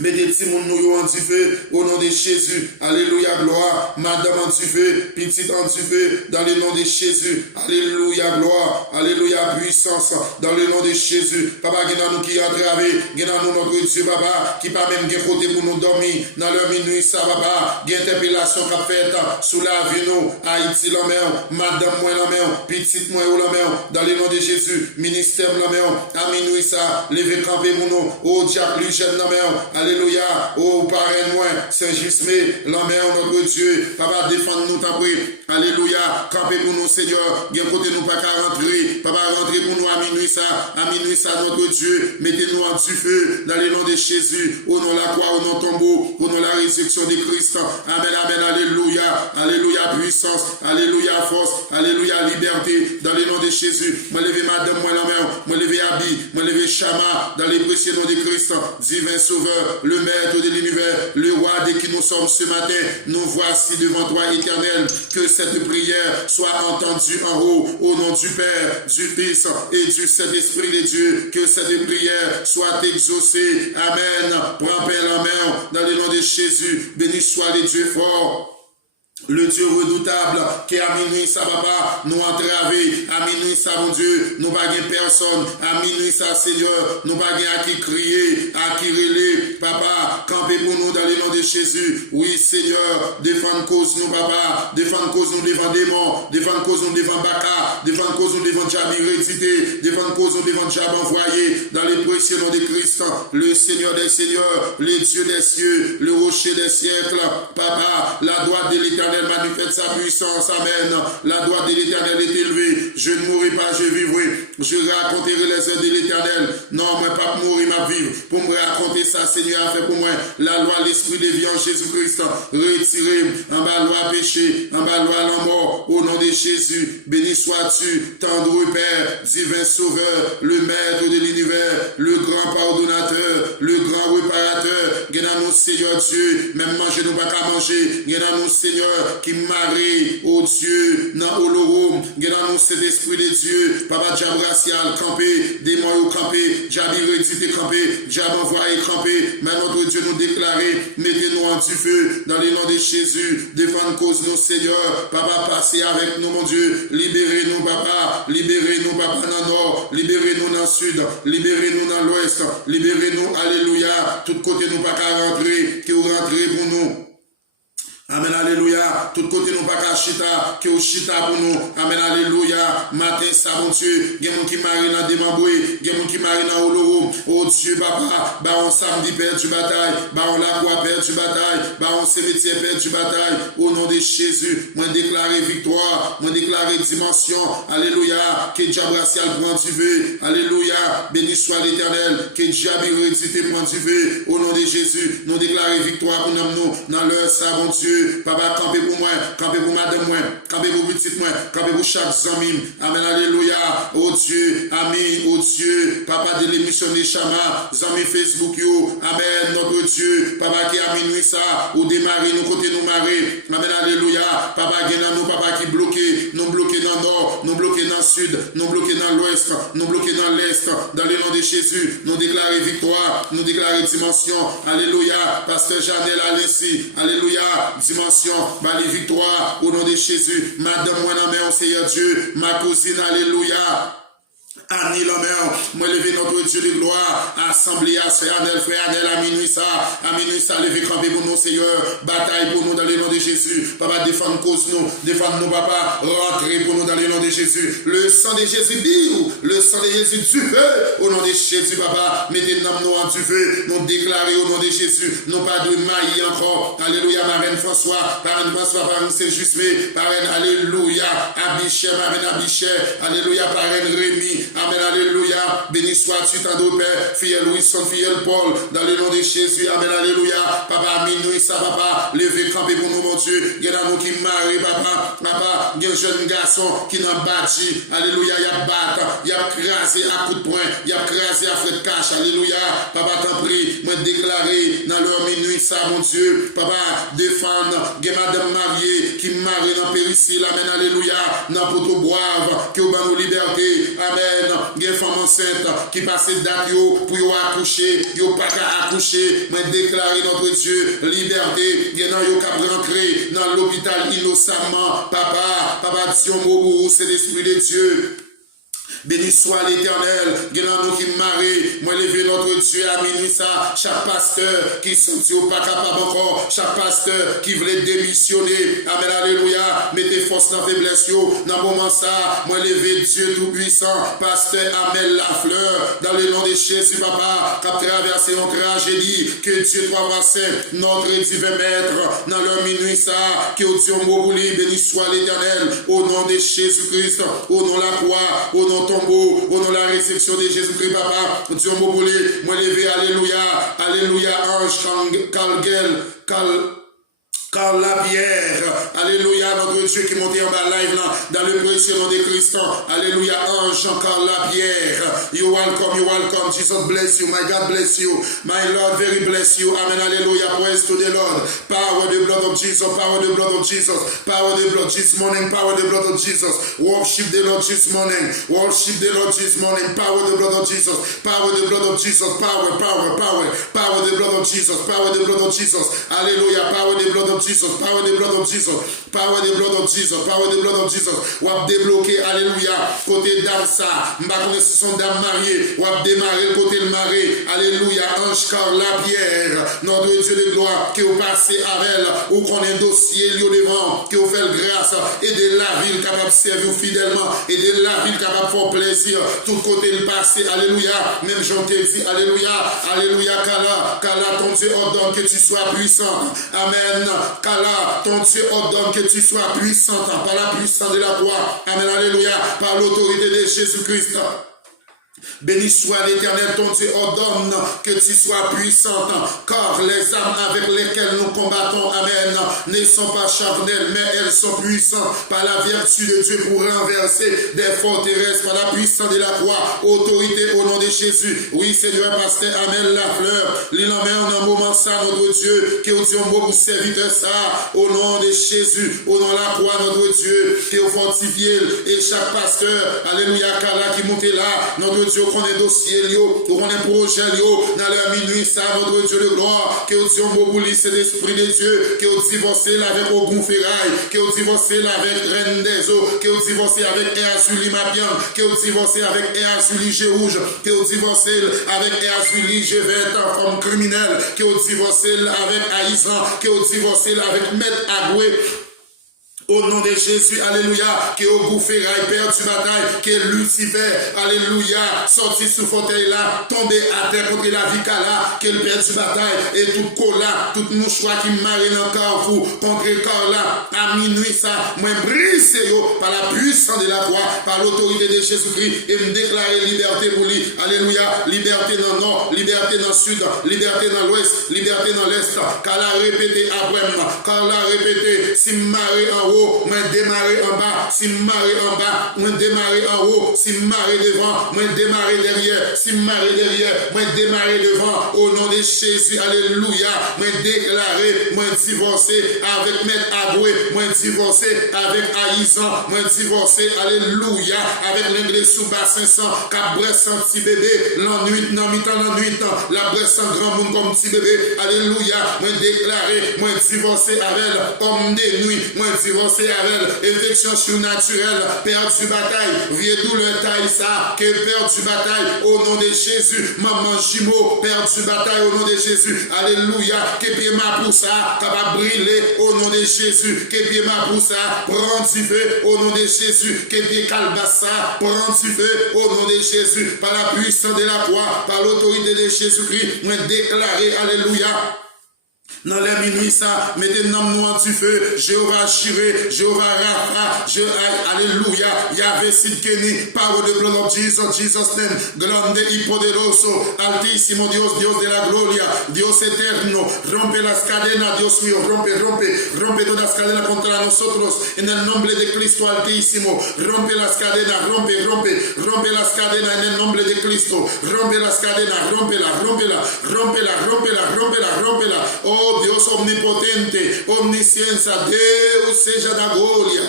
Mettez Timon nous en du feu au nom de Jésus. Alléluia, gloire. Madame en du feu, petite en du feu, dans le nom de Jésus. Alléluia, gloire. Alléluia, puissance, dans le nom de Jésus. Papa, qui nous qui entravé, qui nous notre Dieu, papa, qui pas même côté pour nous dormir, dans leur minuit, ça, papa, qui interpellation qu'a faite sous la vie, nous, Haïti, la mer, madame, moi, la mer, petite, moi, la mer, dans le nom de Jésus, ministère, la mer, à minuit, ça, levé camper pour nous, au diable, lui, jeune, la mer, alléluia, oh parrain moi, Saint-Jusmé, l'envers notre Dieu, papa défends-nous ta prière, alléluia, campez pour nous Seigneur, bien côté nous pas qu'à rentrer, papa rentrez pour nous à minuit ça notre Dieu, mettez-nous en du feu, dans le nom de Jésus, au nom de la croix, au nom de tombeau, au nom de la résurrection de Christ, amen, amen, alléluia, alléluia, puissance, alléluia, force, alléluia, liberté, dans le nom de Jésus, moi lever madame, moi la mère, moi lever Abi, moi lever Chama, dans les précieux noms de Christ, divin sauveur, le maître de l'univers, le roi de qui nous sommes ce matin, nous voici devant toi éternel, que cette prière soit entendue en haut, au nom du Père, du Fils et du Saint-Esprit de Dieu, que cette prière soit exaucée, amen, prends Père la main, dans le nom de Jésus, béni soit le Dieu fort, le Dieu redoutable, qui à minuit ça papa, nous entraver, à minuit ça mon Dieu, nous pas personne, à minuit ça Seigneur, nous pas à qui crier, à qui relayer, papa, campez pour nous dans le nom de Jésus, oui Seigneur, défendre cause nous papa, défendre cause nous devant démons, défendre cause nous devant Baka, défendre cause nous devant Diable hérédité, défendre cause nous devant Diable envoyé, dans les précieux noms de Christ, le Seigneur des Seigneurs, le Dieu des cieux, le rocher des siècles, papa, la droite de l'Éternel manifeste sa puissance, amen. La droite de l'Éternel est élevée. Je ne mourrai pas, je vivrai. Je raconterai les œuvres de l'Éternel. Non, moi pas mourir, ma vivre. Pour me raconter ça, Seigneur a fait pour moi. La loi, l'esprit de vie en Jésus-Christ. Retiré en bas loi péché, en bas loi la mort. Au nom de Jésus, béni sois-tu, tendre Père, divin sauveur, le maître de l'univers, le grand pardonnateur, le grand réparateur. Guédons-nous, Seigneur Dieu, même manger nous pas qu'à manger. Guédons-nous, Seigneur, qui marie, oh Dieu, dans l'Olorum, guédons-nous cet esprit de Dieu, Papa Diable racial, campé, démon campé, Diable hérédité campé, Diable envoyé campé, mais notre Dieu nous déclarer, mettez-nous en du feu, dans le nom de Jésus, défendre cause nous Seigneur, Papa passez avec nous mon Dieu, libérez-nous Papa dans le nord, libérez-nous dans le sud, libérez-nous dans l'ouest, libérez-nous, alléluia, tout côté nous pas qu'à rentrer, que vous rentrez pour nous. Amen, alléluia. Tout côté nous pas qu'à chita, que au chita pour nous. Amen, alléluia. Matin, ça, bon Dieu. Il y a des qui marient dans des memboués. Il y a des qui marient dans l'Olorum. Oh Dieu, papa. Bah, on samedi perd du bataille. Bah, on la croix perd du bataille. Bah, on cimetière perd du bataille. Au nom de Jésus, moi déclarer victoire. Moi déclarer dimension. Alléluia. Que diable racial prend du feu. Alléluia. Béni soit l'Éternel. Que diable hérédité prend du feu. Au nom de Jésus, nous déclarer victoire pour nous. Dans l'heure, ça, bon Dieu. Papa, campez pour moi, campez pour madame moi, campez pour petite moi, campez pour chaque ami. Amen, alléluia. Oh Dieu, ami, oh Dieu, papa de l'émission des Chama, amis Facebook yo. Amen, notre Dieu, papa qui a minuit ça, ou démarrer nous côté nous marrer. Amen, alléluia. Papa qui nous, papa qui bloqué, nous bloqué dans le nord, nous bloqué dans le sud, nous bloqué dans l'ouest, nous bloqué dans l'est. Dans le nom de Jésus, nous déclarer victoire, nous déclarer dimension. Alléluia. Pasteur Janel Alessi, alléluia. Dimension, les victoires au nom de Jésus. Madame, moi, la mère, Seigneur Dieu, ma cousine, alléluia. Annie Lambert, moi lever notre Dieu de gloire, assemblée à frère Anel, à minuit ça, lever camper pour nous, Seigneur, bataille pour nous dans le nom de Jésus, papa, défendre cause nous, papa, rentrer pour nous dans le nom de Jésus, le sang de Jésus dit, le sang de Jésus du feu, au nom de Jésus, papa, mettez nous en du feu, nous déclarer au nom de Jésus, non pas de maille encore, alléluia, Marraine François, Marraine Saint-Justmé, Marraine, alléluia, Abichet, Marraine Abichet, alléluia, Marraine Rémi, amen, alléluia, béni sois-tu, tendre Père, filleul Wilson, filleul Paul, dans le nom de Jésus, amen, alléluia, papa, minuit ça, papa, levez, campez pour nous, mon Dieu, il y a nous qui marient, papa, il y a un jeune garçon qui n'a pas bâti, alléluia, il y a battu, il y a crasé à coup de poing, il y a crasé à frais de cash, alléluia, papa, t'en prie, moi déclarer dans leur minuit ça, mon Dieu, papa, défendre, il y a madame mariée qui marie dans péricile, amen, alléluia, dans poteau boire, qui au ban nos libertés, amen, il y a une femme enceinte qui passe date pour accoucher, yo pas qu'à accoucher, mais déclarer notre Dieu, liberté, il y a yo qu'à rentrer dans l'hôpital innocemment, papa, Dieu, c'est l'Esprit de Dieu. Béni soit l'Éternel, nous qui marie, moi lever notre Dieu à minuit ça, chaque pasteur qui sentit pas capable encore, chaque pasteur qui voulait démissionner, amen, alléluia, mettez force dans faiblesse, dans le moment ça, moi lever Dieu tout-puissant, pasteur Amel Lafleur, dans le nom de Jésus, papa, qui a traversé une tragédie, que Dieu soit passé, notre divin maître, dans leur minuit ça, que Dieu m'oublie, béni soit l'Éternel, au nom de Jésus-Christ, au nom de la croix, au nom de tombeau, au nom de la réception de Jésus-Christ, papa, Dieu m'oublie, moi levé, alléluia, alléluia, ange, Carl Lapierre, alléluia, notre Dieu qui monte en bas live là, dans le précieux nom de Christ, alléluia, ange Carl Lapierre, you welcome, Jesus bless you, my God bless you, my Lord very bless you, amen, alléluia, praise to the Lord, power the blood of Jesus, power the blood of Jesus, power the blood this morning, power the blood of Jesus, worship the Lord this morning, worship the Lord this morning, power the blood of Jesus, power the blood of Jesus, power the blood of Jesus, power the blood of Jesus, alléluia, power the blood of Jesus, power the blood of Jesus, power the blood of Jesus, power the blood of Jesus. Ou ap débloqué, alléluia, côté dame ça, m'ba connaît si son dame mariée, ou ap démarrer le côté le marié, alléluia, ange Carl Lapierre, notre Dieu de gloire, qui au passé avec elle, ou qu'on ait dossier lié devant, qui au fait grâce, et de la ville capable de servir fidèlement, et de la ville capable de faire plaisir, tout côté le passé, alléluia, même Jean te dit, alléluia, Kala, ton Dieu ordonne que tu sois puissant, amen. Kala, ton Dieu ordonne que tu sois puissant par la puissance de la croix. Amen, alléluia, par l'autorité de Jésus-Christ. Béni soit l'Éternel, ton Dieu ordonne que tu sois puissante, car les âmes avec lesquelles nous combattons, amen, ne sont pas charnelles, mais elles sont puissantes par la vertu de Dieu pour renverser des forteresses par la puissance de la croix, autorité au nom de Jésus. Oui, Seigneur, pasteur, amen, la fleur, l'île en mer, en un moment ça, notre Dieu, que nous disons beaucoup serviteur ça, au nom de Jésus, au nom de la croix, notre Dieu, que vous fortifiez, et chaque pasteur, alléluia, Kala qui monte là, notre Dieu, qu'on ait dossier, qu'on ait projet, dans leur minuit, ça, notre Dieu de gloire, que vous disions, Bobouli, c'est l'Esprit de Dieu, que vous divorcez là avec Ogun Ferraille, que vous divorcez là avec Reine des Eaux, que vous divorcez avec Erzuli Mapian, que vous divorcez avec Erzuli G-Rouge, que vous divorcez avec Erzuli G20, comme criminel, que vous divorcez avec Aïsan, que vous divorcez avec Maître Agoué. Au nom de Jésus, alléluia, que au bouffé rail perdu bataille, que Lucifer, alléluia, sorti sous fauteuil là, tombé à terre contre la vie là, que le perdu bataille, et tout cola, tout mouchoir qui marine dans le carrefour, contre le corps là, à minuit ça, moi brise par la puissance de la croix, par l'autorité de Jésus-Christ, et me déclarer liberté pour lui, alléluia, liberté dans le nord, liberté dans le sud, liberté dans l'ouest, liberté dans l'est, car la répété après moi, car la répété, si marée en haut, moi démarrer en bas, si marrer en bas, moi démarrer en haut, si marrer devant, moi démarrer derrière, si marrer derrière, moi démarrer devant, au nom de Jésus, alléluia, moi déclarer, moi divorcer avec Maître Agoué, moi divorcer avec Aïsan, moi divorcer, alléluia, avec l'anglais sous bas 500, cap bresse un petit bébé, l'ennui, non mi-temps, la bresse un grand monde comme petit bébé, alléluia, moi déclarer, moi divorcer avec elle, comme nuit, moi divorcé avec infection surnaturelle, perdu bataille, vieux douleur taille ça, que perdu bataille au nom de Jésus, maman jumeau, perdu bataille au nom de Jésus, alléluia, que pied ma pour ça, capable brûler au nom de Jésus, que pied ma pour ça, prends du feu au nom de Jésus, que pied calbassa, prends du feu au nom de Jésus, par la puissance de la croix, par l'autorité de Jésus-Christ, moi déclaré, alléluia. Dans les minuit ça, mettez nom nous en du feu, Jéhovah Jireh, Jéhovah Rapha, alléluia, Yahvé Sidkeni, power the blood of Jesus, Jesus name, grande y poderoso, altísimo Dios, Dios de la gloria, Dios eterno, rompe las cadenas, Dios mío, rompe todas las cadenas contra nosotros, en el nombre de Cristo altísimo, rompe las cadenas, rompe las cadenas en el nombre de Cristo, rompe las cadenas, rómpela, oh Deus omnipotente, omnisciência, Deus seja da glória,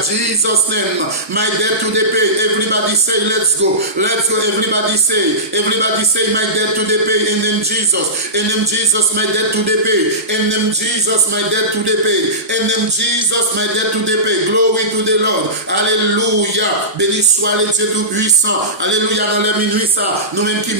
Jesus name, my debt to the pay, everybody say let's go, everybody say my debt to the pay, in name Jesus, my debt to the pay, in name Jesus, my debt to the pay, in name Jesus, my debt to the pay, glory to the Lord, alléluia, béni soit le Dieu tout-puissant, alléluia, dans les minuit ça, nous-mêmes qui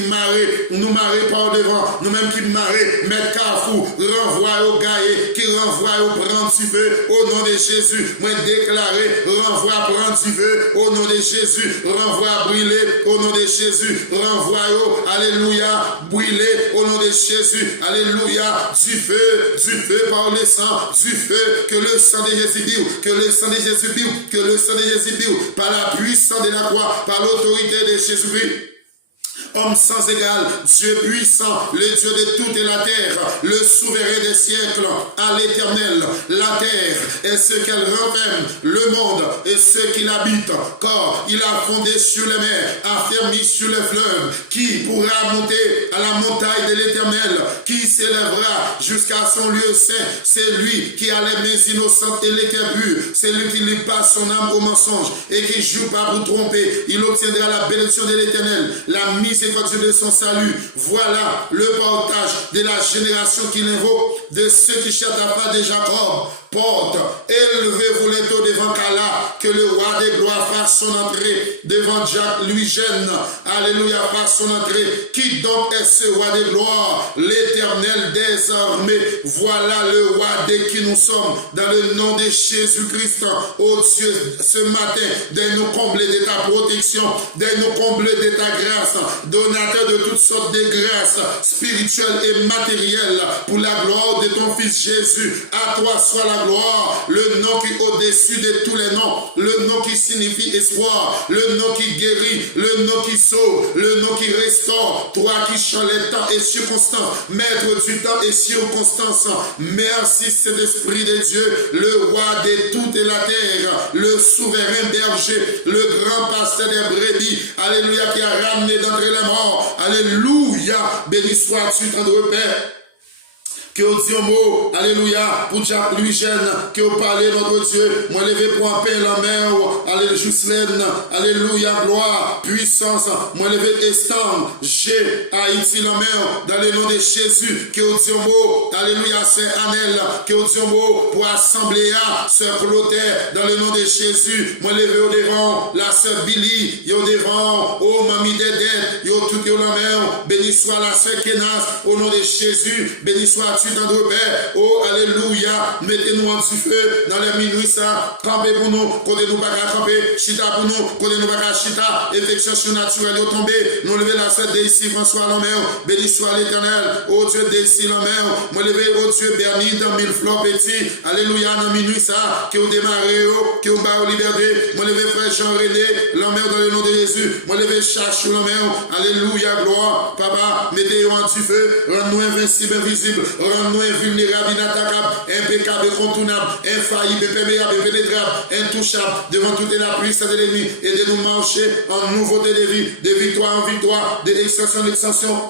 nous marrer par devant, nous-mêmes qui marrer, mettre Carrefour, renvoie au gaillé, qui renvoie au prendre du feu, au nom de Jésus, moi déclaré, renvoie prendre du feu, au nom de Jésus, renvoie brûler, au nom de Jésus, renvoie au, alléluia, brûler, au nom de Jésus, alléluia, du feu par le sang, du feu, que le sang de Jésus brûle, que le sang de Jésus brûle, par la puissance de la croix, par l'autorité de Jésus-Christ. Homme sans égal, Dieu puissant, le Dieu de toute la terre, le souverain des siècles, à l'éternel, la terre et ce qu'elle renferme, le monde et ceux qui l'habitent, car il a fondé sur les mers, affermi sur les fleuves, qui pourra monter à la montagne de l'éternel, qui s'élèvera jusqu'à son lieu saint, c'est lui qui a les mains innocentes et les cœurs purs, c'est lui qui livre pas son âme au mensonge et qui joue pas pour tromper, il obtiendra la bénédiction de l'éternel, la miséricorde de son salut. Voilà le partage de la génération qu'il invoque, de ceux qui cherchent la part de Jacob. Porte, élevez-vous les taux devant Kala, que le roi des gloires fasse son entrée devant Jacques lui gêne. Alléluia, fasse son entrée. Qui donc est ce roi des gloires? L'Éternel des armées. Voilà le roi de qui nous sommes, dans le nom de Jésus-Christ. Oh Dieu, ce matin, de nous combler de ta protection, de nous combler de ta grâce, donateur de toutes sortes de grâces spirituelles et matérielles, pour la gloire de ton Fils Jésus. À toi soit la gloire, le nom qui est au-dessus de tous les noms, le nom qui signifie espoir, le nom qui guérit, le nom qui sauve, le nom qui restaure, toi qui changes les temps et circonstances, maître du temps et circonstances. Merci Saint-Esprit de Dieu, le roi de toute la terre, le souverain berger, le grand pasteur des brebis, alléluia, qui a ramené d'entre les morts, alléluia, béni sois-tu, tendre Père. Que au Dieu mot, alléluia, pour Jacques lui gêne, que au parler notre Dieu, moi levé pour un pain la mer, alléluia, gloire, puissance, moi levé estant, j'ai Haïti la mer, dans le nom de Jésus, que au Dieu mot, alléluia, Saint-Anel, que au Dieu mot, pour assembler à Sœur Clotaire, dans le nom de Jésus, moi levé au devant, la Sœur Billy, au devant, oh Mamie Dédette, yo tout yo la mer, béni soit la Sœur Kenas, au nom de Jésus, béni soit-tu tendre Père, oh alléluia, mettez-nous en du feu dans les minuit ça, campez pour nous, côté nous pas qu'à camper, chita pour nous, côté nous pas qu'à chita, infection surnaturelle est tombée, nous lever la sœur d'ici, François Lomère, béni soit l'éternel, oh Dieu d'ici Lomère, moi lever, oh Dieu béni dans mille fleurs petits, alléluia, dans minuit ça, que vous démarrez, que vous barrez liberté, moi lever frère Jean-René, Lomère dans le nom de Jésus, moi lever chache Lomère, alléluia, gloire, papa, mettez-vous en du feu, rends-nous invincibles, invisibles, rends-nous invulnérables, inattaquables, impeccables, incontournables, infaillibles, imperméables, impénétrables, intouchables devant toute la puissance de l'ennemi et de nous marcher en nouveauté de vie, de victoire en victoire, de extension en extension.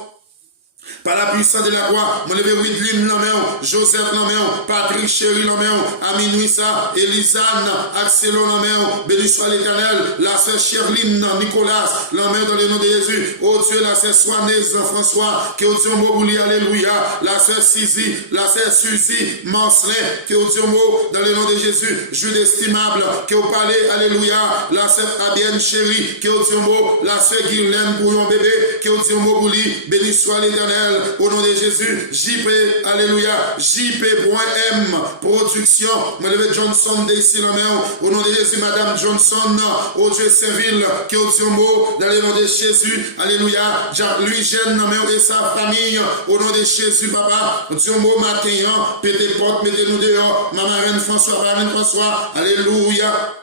Par la puissance de la croix, mon levé Widlin l'amèon, Joseph l'amèon, Patrick Chéri l'amèon, Aminouissa, Elisane, Axelo l'amèon, béni soit l'Éternel, la sœur Cherline, Nicolas, l'amèon dans le nom de Jésus, oh Dieu, la sœur Soanaise, François, que Dieu Mobouli, alléluia, la sœur Sisi, la sœur Suzy, Mancelin, que Dieu Mo, dans le nom de Jésus, Jude estimable, que au palais, alléluia, la sœur Abienne Chéri, que Dieu Mo, la sœur Guylaine pour un bébé, que Dieu Mobouli, béni soit l'Éternel, au nom de Jésus, JP, alléluia, JP.M, production, Madame Johnson, d'ici la main, au nom de Jésus, Madame Johnson, au Dieu Séville, qui est au Dieu mot, dans le nom de Jésus, alléluia, Louis Jeanne, et sa famille, au nom de Jésus, papa, Dieu mot, matin, pétez porte, mettez-nous dehors, ma marraine François, alléluia.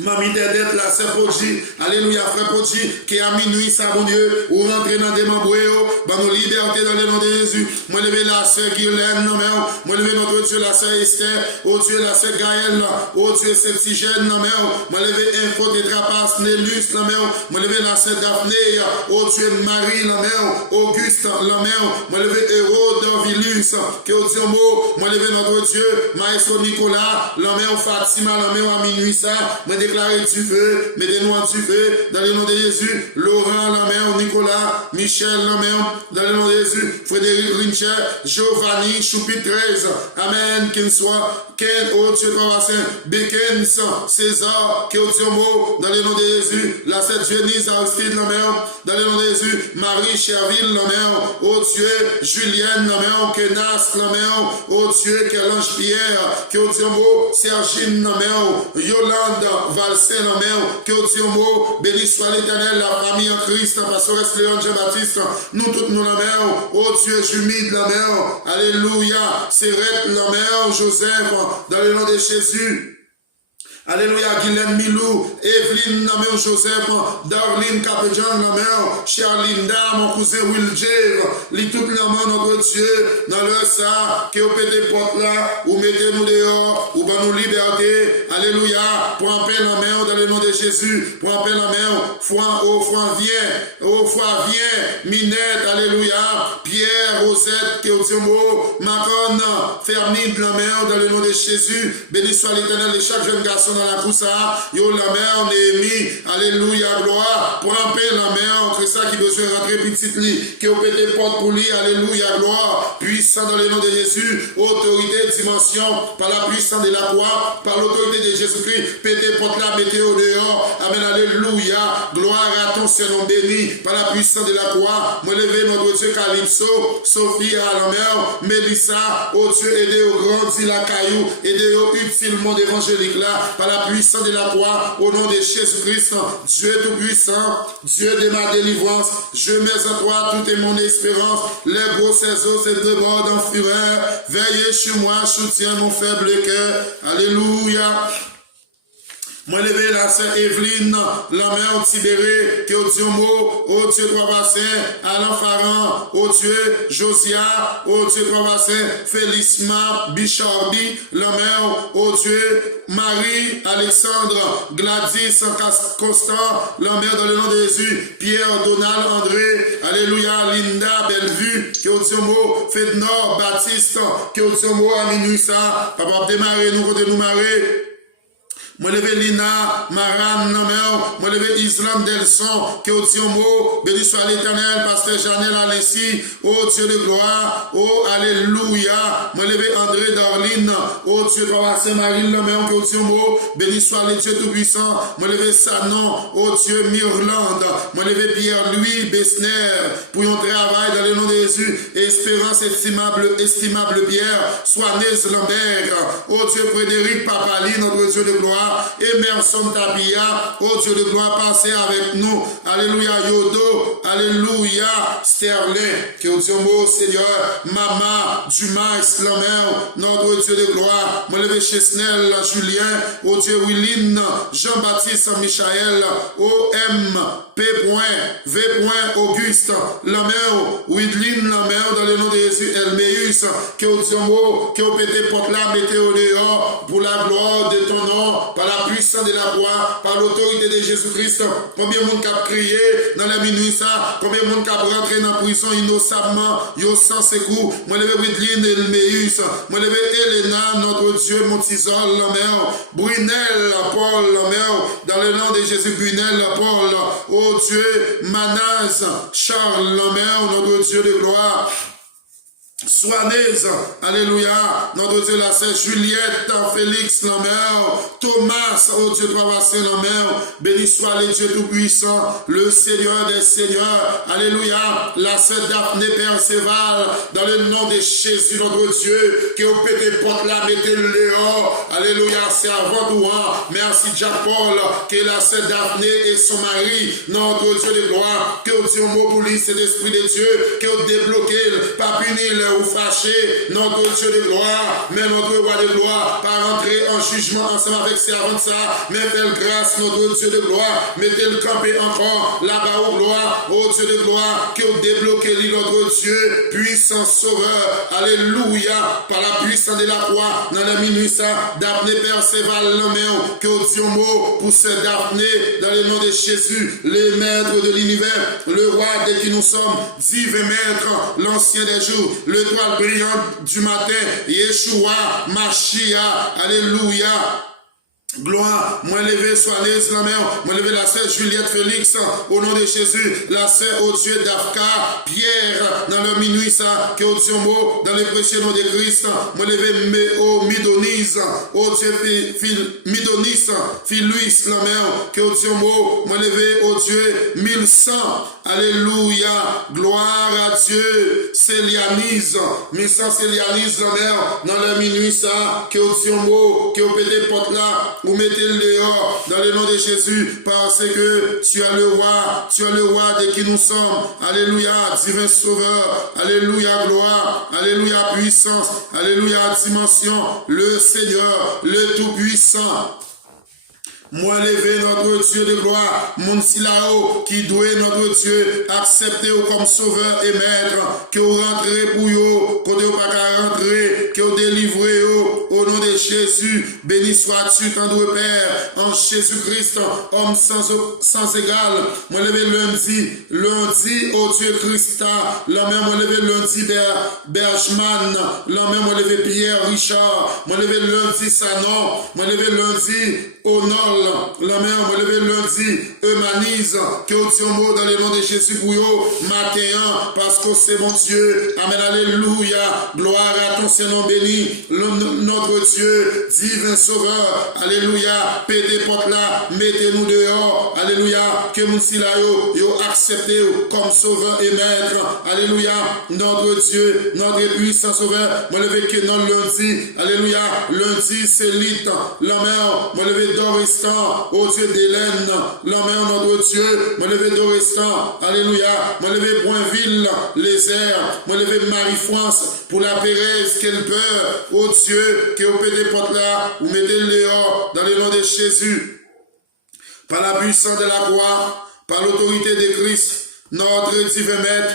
Mamie Dedette, la sœur Podji, alléluia, frère Podji, qui à minuit, ça, bon Dieu, ou rentrer dans des membres, dans nos libertés, dans le nom de Jésus. Moi, lever la sœur Guylaine, non, mais, moi, lever notre Dieu, la sœur Esther, oh Dieu, la sœur Gaëlle, oh Dieu, Septigène, non, mais, moi, lever Info, Tétrapas, Nélus, non, mais, moi, lever la sœur Daphné, oh Dieu, Marie, non, mais, Auguste, non, mais, moi, lever Hérode, Vilus, que oh Dieu, moi, lever notre Dieu, Maestro Nicolas, non, mais, Fatima, non, mais, à minuit, ça, moi, déclarer du feu, mettez-nous en du feu, dans le nom de Jésus, Laurent, la mère, Nicolas, Michel, la mère, dans le nom de Jésus, Frédéric Rincher, Giovanni, Choupi 13, Amen, qu'il soit, Ken, oh Dieu, Saint, Bekens, César, Kéotiomo, dans le nom de Jésus, la sœur Denise, Aristide, la mère, dans le nom de Jésus, Marie Cherville, la mère, oh Dieu, Julienne, la mère, Kenas, la mère, oh Dieu, Kelange Pierre, Kéotiomo, Sergine, la mère, Yolande, Valsin, la mère, que Dieu mot, béni soit l'Éternel, la famille en Christ, pasteur Léon Jean-Baptiste, nous toutes nous la mère, oh Dieu, Jumide, la mère, alléluia, Sérette, la mère, Joseph, dans le nom de Jésus. Alléluia, Guylaine Milou, Evelyne, la mère Joseph, Darlene Capedjan, la mère, Charlinda, mon cousin Wiljer, lit toute la main, notre Dieu, dans le ça, qui au des portes là, ou mettez-nous dehors, ou dans nos libertés, alléluia, pour en paix la main, dans le nom de Jésus, pour en paix la main, foi viens, Minette, alléluia, Pierre, Rosette, qui au Dieu mot, Macon, Fermide, la main, dans le nom de Jésus, béni soit l'Éternel de chaque jeune garçon dans la course, yo la mère, Néhémie, alléluia, gloire, pour en paix la mère, Christ qui besoin de rentrer petite lit, qui au pété porte pour lui, alléluia, gloire, puissant dans le nom de Jésus, autorité, dimension, par la puissance de la croix, par l'autorité de Jésus-Christ, pété porte la, mettez au dehors, amen, alléluia, gloire à ton Seigneur béni, par la puissance de la croix, moi lever notre Dieu Calypso, Sophie à la mère, Mélissa, oh Dieu, aidez au grandir la caillou, aidez au utilement évangélique là, par la puissance de la croix, au nom de Jésus-Christ, Dieu tout-puissant, Dieu de ma délivrance, je mets en toi toute mon espérance, les grossesses se débordent en fureur, veillez sur moi, soutiens mon faible cœur, alléluia. Moi, levé la sœur Evelyne, la mère Tibéré, que au Dieu mot, au Dieu trois bassins, Alain Faran, au Dieu Josia, au Dieu trois bassins, Félicima, Bicharbi, la mère, au Dieu Marie, Alexandre, Gladys, Constant, la mère dans le nom de Jésus, Pierre, Donald, André, alléluia, Linda, Bellevue, que au Dieu mot, Fednor, Baptiste, que au Dieu mot, Aminouissa, papa, démarrer, nous, côté nous marrer. Moi levé Lina, Maran, moi levé Islam Delson, que au Dieu mot, béni soit l'Éternel, pasteur Janel Alessi, ô Dieu de gloire, ô alléluia, moi levé André Darline, ô Dieu de Saint-Marie, que au Dieu mot, béni soit le Dieu tout-puissant, moi levé Sanon, ô Dieu Mirlande, moi levé Pierre-Louis Bessner, pour un travail dans le nom de Jésus, espérance estimable Pierre, Soignez Lambert, ô Dieu Frédéric Papali, notre Dieu de gloire, Emerson Tabia, oh Dieu de gloire, passez avec nous. Alléluia, Yodo, alléluia, Sterling, que au Dieu mot, Seigneur, Mama, Dumas, la mère, notre Dieu de gloire, moi levé Chesnel, Julien, oh Dieu Willine, Jean-Baptiste, Michael, O.M., P. V. Auguste, la mère, Widline, la mère, dans le nom de Jésus, Elméus, que au Dieu mot, que au pété porte là, mettez au dehors, pour la gloire de ton nom, par la puissance de la croix, par l'autorité de Jésus-Christ. Combien de monde qui a crié dans la minuit ça, combien de monde qui a rentré dans la prison innocemment, yo sans secours. Moi, levé Bridline et Elméus, moi, levé Elena, notre Dieu, Montisol, l'homme, Brunel, Paul, l'homme, dans le nom de Jésus, Brunel, Paul, oh Dieu, Manaz, Charles, l'homme, notre Dieu de gloire. Soignez, alléluia, notre Dieu, la sœur Juliette, Félix, la mère, Thomas, oh Dieu, toi, Saint, la mère, béni soit le Dieu Tout-Puissant, le Seigneur des Seigneurs, alléluia, la sœur Daphné Perceval, dans le nom de Jésus, notre Dieu, que vous pétez porte là, mettez-le dehors, alléluia, c'est avant tout, merci Jacques Paul, que la sœur Daphné et son mari, notre Dieu de gloire, que vous dites un mot pour lui, c'est l'Esprit de Dieu, que vous débloquez, pas punir, ou fâché, notre Dieu de gloire, mais notre roi de gloire, pas rentrer en jugement ensemble avec ses avant ça, mais faites grâce, notre Dieu de gloire, mettez le camper encore, là-bas au gloire, au Dieu de gloire, que vous débloquez notre Dieu, puissant sauveur, alléluia, par la puissance de la croix, dans la minuit ça, Daphné Perceval, l'homme, que vous dites un mot pour ce Daphné, dans le nom de Jésus, le maître de l'univers, le roi de qui nous sommes, divin maître, l'ancien des jours, l'étoile brillante du matin, Yeshua, Mashiach, alléluia. Gloire, moi levé soignez la mère, moi levé la sœur Juliette Félix, au nom de Jésus, la sœur au Dieu d'Afka, Pierre, dans le minuit ça, que au Dieu mot, dans le précieux nom de Christ, moi levé Midonise, au Dieu Midonis, Philuis la mère, que au Dieu mot, moi levé au Dieu 1100, alléluia, gloire à Dieu, Célianise, 1100 Célianise la mère, dans le minuit ça, que au Dieu mot, que au pété porte là, vous mettez-le dehors dans le nom de Jésus parce que tu es le roi de qui nous sommes. Alléluia, divin sauveur. Alléluia, gloire. Alléluia, puissance. Alléluia, dimension. Le Seigneur, le Tout-Puissant. Moi levé notre Dieu de gloire, mon silao, qui doit notre Dieu accepter comme sauveur et maître, que vous rentrez pour vous, que vous pas rentrer, que vous délivrez au nom de Jésus, béni sois-tu, tendre Père, en Jésus-Christ, homme sans égal. Moi levé lundi, au Dieu Christa, l'homme moi levé lundi Bergman, l'homme moi levé Pierre Richard, moi levé lundi Sanon, moi levé lundi au nord, la mère m'a levé lundi, Eumanise, que au Dieu mot dans le nom de Jésus pour vous, matin, parce que c'est mon Dieu. Amen, alléluia. Gloire à ton Seigneur béni, notre Dieu, divin sauveur. Alléluia. Pédez porte là, mettez-nous dehors. Alléluia. Que mon si là, yo accepté comme sauveur et maître. Alléluia. Notre Dieu, notre puissant sauveur. M'a levé que non lundi. Alléluia. Lundi, c'est lit. La mère m'a levé Doristan. Ô Dieu d'Hélène, l'homme notre Dieu, mon levé d'Orestan, alléluia, mon levé Boinville, les airs, mon levé Marie-France, pour la Pérez, quelle peur, ô Dieu, que vous pétez porte là, vous mettez le dehors, dans le nom de Jésus, par la puissance de la croix, par l'autorité de Christ, notre divin maître,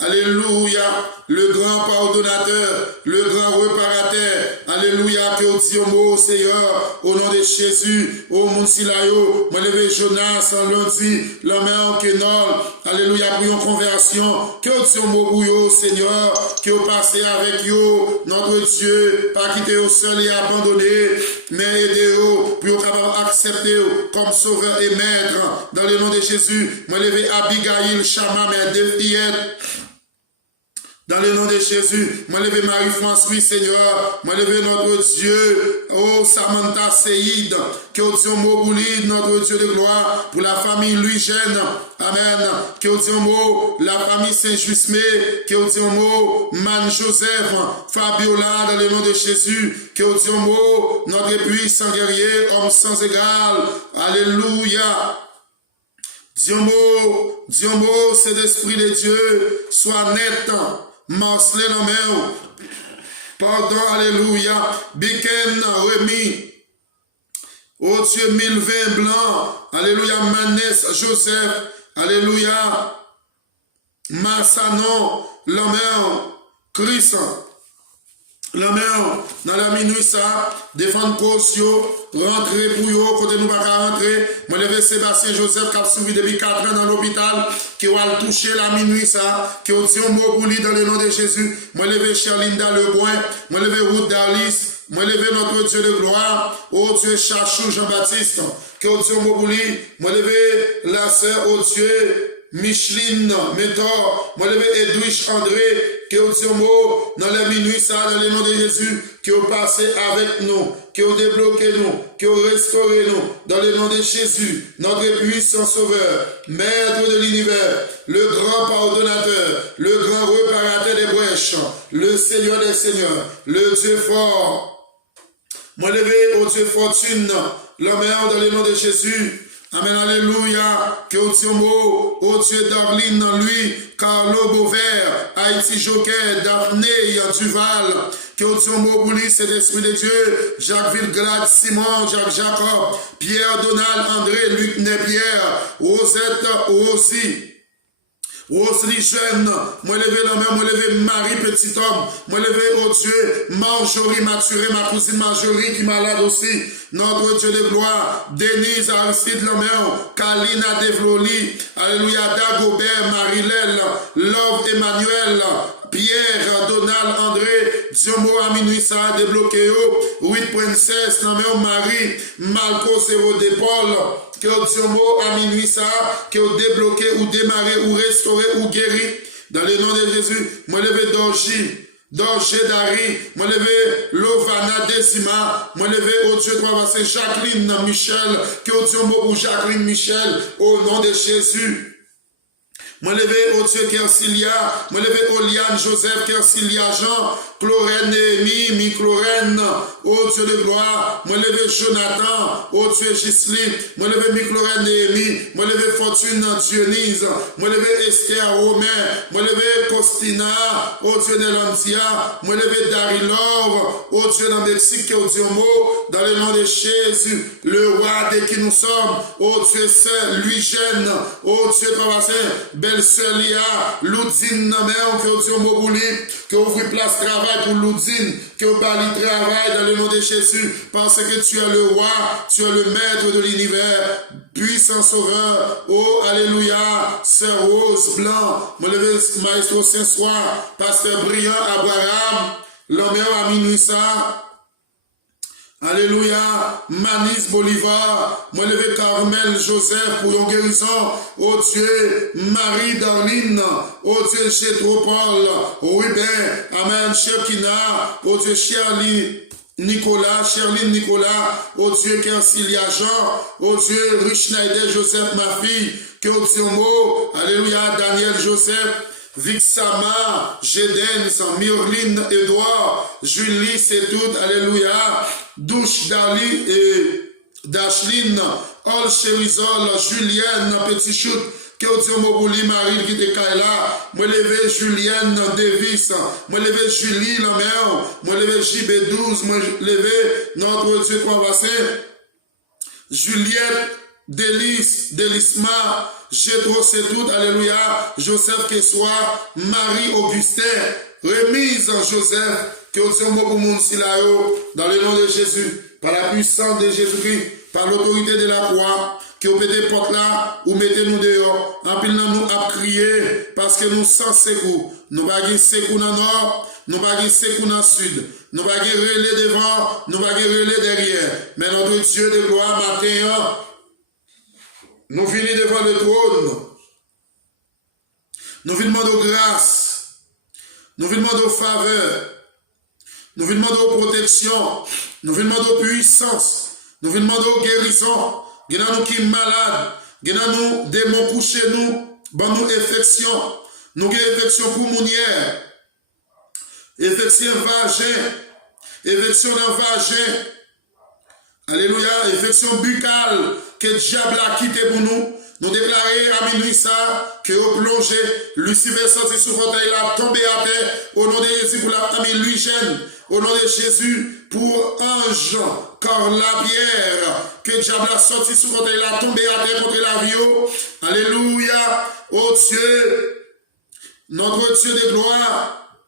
alléluia, le grand pardonnateur, le grand réparateur, alléluia, que au Dieu mot, Seigneur, au nom de Jésus, au mon Silayo, moi levé Jonas en lundi, la main en Kenol, alléluia, pour une conversion, que au Dieu mot pour vous, Seigneur, que vous passez avec vous, notre Dieu, pas quitter au seul et abandonné, mais aidez-vous, pour vous capable accepter comme sauveur et maître, dans le nom de Jésus, moi levé Abigail, Chama, mère de fillettes, dans le nom de Jésus, moi levé Marie-France, oui Seigneur, moi levé notre Dieu, oh Samantha Seïd, que au Dieu mot boulide, notre Dieu de gloire, pour la famille Louis-Jeanne, amen, que au Dieu mot, la famille Saint-Jusmé, que au Dieu mot, Man Joseph, Fabiola, dans le nom de Jésus, que au Dieu mot, notre puissant guerrier, homme sans égal, alléluia. Dieu mot, c'est l'esprit de Dieu, soit net, morcelé dans main. Pardon, alléluia. Biken, remis. Oh Dieu, 1020 blanc. Alléluia, Manès, Joseph. Alléluia. Massanon, l'homme, Christ. La main dans la minuit ça, défendre cause rentrer pour yo, côté nous pas rentrer. Moi levé Sébastien Joseph qui a suivi depuis 4 ans dans l'hôpital, qui va toucher la minuit ça, qui a dit un mot pour lui dans le nom de Jésus. Moi levé Cherlinda Leboin, moi levé Ruth Darlis, moi levé notre Dieu de gloire, oh Dieu Chachou Jean-Baptiste, qui a dit un mot pour lui. Moi levé la sœur, oh Dieu Micheline, Méthor, moi levé Edwige André, qui ont dit un mot dans les minuit ça, dans le nom de Jésus, qui ont passé avec nous, qui ont débloqué nous, qui ont restauré nous, dans le nom de Jésus, notre puissant sauveur, maître de l'univers, le grand pardonnateur, le grand réparateur des brèches, le Seigneur des seigneurs, le Dieu fort. Moi levé au Dieu fortune, la mère dans le nom de Jésus. Amen, alléluia, que au Dieu mot, au Dieu d'Arline en lui, Carlo Beauvert, Haïti Joker, Daphné, Duval, que au Dieu mot pour lui, c'est l'Esprit de Dieu, Jacques Villeglade, Simon, Jacques Jacob, Pierre Donald, André, Luc Nepierre, Rosette, Rosie, Rosalie jeune, moi levé la main, moi levé Marie petit homme, moi levé oh Dieu, Marjorie Maturé, ma cousine Marjorie qui est malade aussi, notre Dieu de gloire, Denise Aristide Lomé, Kalina Devloli, Alléluia, Dagobert, Marilèle, Love Emmanuel, Pierre, Donald, André, Diomo Aminuissa, débloqué, 8 princesses, Marie, Malco, Zéro de Paul, que Diomo Aminuissa, que débloqué, ou démarré, ou restauré, ou guéri, dans le nom de Jésus, moi levé Dorje Dari, moi levé Lovana Desima, moi levé au Dieu droit, c'est Jacqueline Michel, que Diomo ou Jacqueline Michel, au nom de Jésus. Moi levé au Dieu Kersilia, moi levé Oliane Joseph Kersilia Jean, Chlorène Néhémie, Mi-Chlorène, au Dieu de gloire, moi levé Jonathan, au Dieu Gisli, moi levé Mi-Chlorène Néhémie, moi levé Fortune Dionise, moi levé Esther Romain, moi levé Costina, au Dieu de Lantia, moi levé Darilov, au Dieu dans Mexique, au Dieu mot, dans le nom de Jésus, le roi de qui nous sommes, au Dieu Saint, Louis Jeune, au Dieu Travassin, Belle-Sœur Lia, Loudine, que au Dieu Mobouli, que ouvre place travail pour Loudine, que vous parlez travail dans le nom de Jésus, parce que tu es le roi, tu es le maître de l'univers, puissant sauveur, oh alléluia, Sœur Rose Blanc, mon levé maestro Saint-Soir, Pasteur Brillant Abraham, l'homme à minuit ça. Alléluia, Manis Bolivar, moi levé Carmel Joseph pour une guérison, oh Dieu, Marie Darline, oh Dieu, Gétropole, oui ben, Amen, Chekina, oh Dieu, Cherline Nicolas, oh Dieu, Kersilia Jean, oh Dieu, Rich Schneider Joseph, ma fille, que oh Dieu mot, Alléluia, Daniel Joseph, Vixama, Gédens, Myrline, Edouard, Julie, c'est tout, alléluia, Douche, Dali et Dashlin, Ol Cherizol, Julienne, Petit Choute, Kéotio Mobouli, Marie, qui te là, moi levé Julienne, Davis, moi levé Julie, la mère, moi levé JB12, moi levé notre Dieu Croix-Vassé, Juliette, Délisma, Jétro, c'est tout, alléluia, Joseph Kessoir, Marie-Augustin, remise en Joseph, que au Dieu pour mon silao, dans le nom de Jésus, par la puissance de Jésus-Christ, par l'autorité de la croix, que vous mettez porte là, ou mettez-nous dehors, en pile nous à crier, parce que nous sans secours, nous pas secours dans le nord, nous pas secours dans le sud, nous pas relais devant, nous pas relais derrière, mais notre Dieu de gloire matin, nous venons devant le trône. Nous venons demander grâce. Nous venons demander faveur. Nous venons demander protection. Nous venons demander puissance. Nous venons demander guérison. Il y a nous qui sommes malades. Il y a nous démons couchés nous. Bon nous infection. Nous avons infection pulmonaire. Infection vagin. Infection dans vagin. Alléluia. Infection buccale. Que le diable a quitté pour nous. Nous déclarons à minuit ça, que au plongé, Lucifer sorti sous fauteuil, il a tombé à terre, au nom de Jésus, pour la famille Louis-Jeune, au nom de Jésus, pour ange, car la pierre, que le diable a sorti sous fauteuil, il a tombé à terre contre la vie. Alléluia, oh Dieu, notre Dieu de gloire,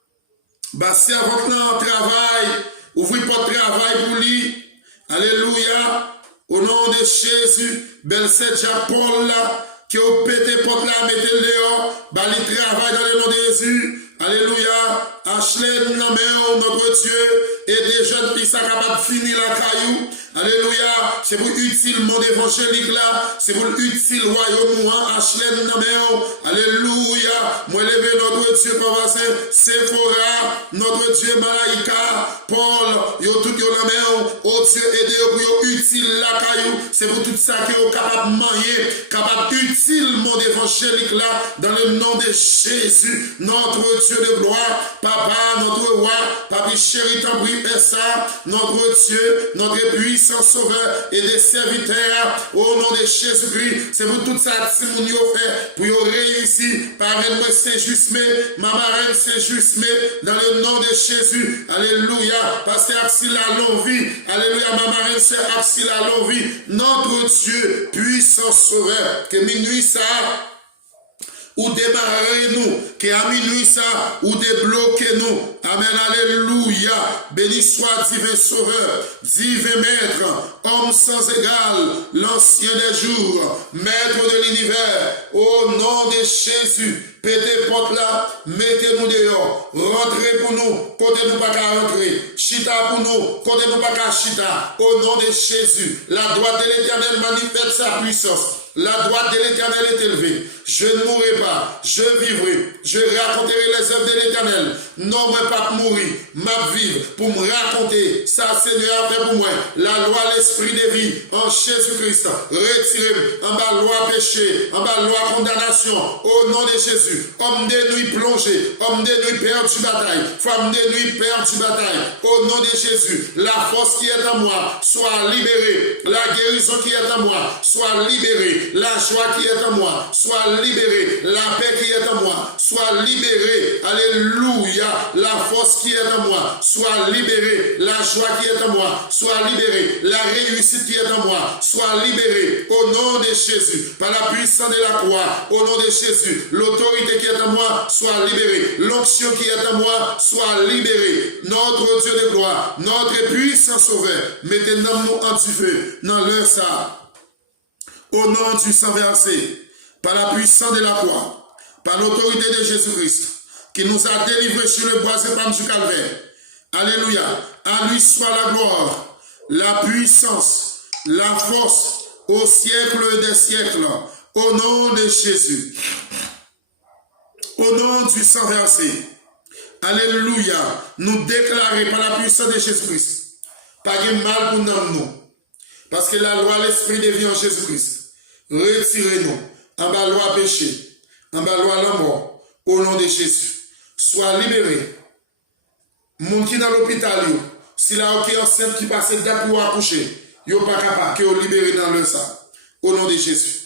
Bah, servante là, travail, ouvrez pas de travail pour lui. Alléluia. Au nom de Jésus, belle Jacques Paul là, qui a pété porte là, mettez-le dehors, bah, il travaille dans le nom de Jésus. Alléluia. Ashley, notre Dieu, et des jeunes qui sont capables de finir la caillou. Alléluia. C'est pour utile monde évangélique là. C'est pour utile royaume moi. Ashley, alléluia. Moi, levé notre Dieu, Papa Saint, Sephora, notre Dieu, Malaïka, Paul, yo tout yo la main, oh Dieu, aidez-vous pour utile la caillou. C'est pour tout ça qui est capable de manier, capable utile monde évangélique là, dans le nom de Jésus, notre Dieu de gloire. Papa, notre roi, Papi chéri, t'en prie, ça, notre Dieu, notre puissant sauveur et des serviteurs, au nom de Jésus-Christ, c'est pour tout ça, si vous fait, pour réussir, parraine-moi Saint-Just, ma marraine Saint-Just, dans le nom de Jésus, alléluia, pasteur Axel la longue vie, alléluia, ma marraine c'est Axel la longue vie, notre Dieu, puissant sauveur, que minuit ça, ou démarrer nous, que à minuit ça, ou débloquer nous. Amen, alléluia. Béni soit divin sauveur, divin maître, homme sans égal, l'ancien des jours, maître de l'univers, au nom de Jésus. Pétez porte là, mettez-nous dehors, rentrez pour nous, côté nous pas qu'à rentrer, chita pour nous, côté nous pas qu'à chita, au nom de Jésus. La droite de l'Éternel manifeste sa puissance. La droite de l'Éternel est élevée. Je ne mourrai pas, je vivrai, je raconterai les œuvres de l'Éternel. Non, mais pas mourir, m'a vivre pour me raconter ça, Seigneur, a fait pour moi. La loi, l'esprit de vie en Jésus-Christ. Retirez en bas loi péché, en bas loi condamnation, au nom de Jésus. Homme de nuit plongé, homme de nuit perdu bataille, femme de nuit perdu bataille, au nom de Jésus. La force qui est en moi soit libérée, la guérison qui est en moi soit libérée. La joie qui est en moi soit libérée. La paix qui est en moi soit libérée. Alléluia. La force qui est en moi soit libérée. La joie qui est en moi soit libérée. La réussite qui est en moi soit libérée. Au nom de Jésus. Par la puissance de la croix. Au nom de Jésus. L'autorité qui est en moi soit libérée. L'onction qui est en moi soit libérée. Notre Dieu de gloire. Notre puissant sauveur. Mettez-nous en du feu. Dans l'heure ça. Au nom du sang versé, par la puissance de la croix, par l'autorité de Jésus-Christ, qui nous a délivrés sur le bois et du calvaire. Alléluia. À lui soit la gloire, la puissance, la force, au siècle des siècles. Au nom de Jésus. Au nom du sang versé. Alléluia. Nous déclarer par la puissance de Jésus-Christ. Pas de mal pour nous. Parce que la loi, l'esprit de vie en Jésus-Christ. Retirez-nous en bas loi péché, en bas loi la mort, au nom de Jésus. Sois libéré. Moun qui dans l'hôpital, si la qui est enceinte qui passe date pour accoucher, yo pas capable que vous libérez dans le sang. Au nom de Jésus.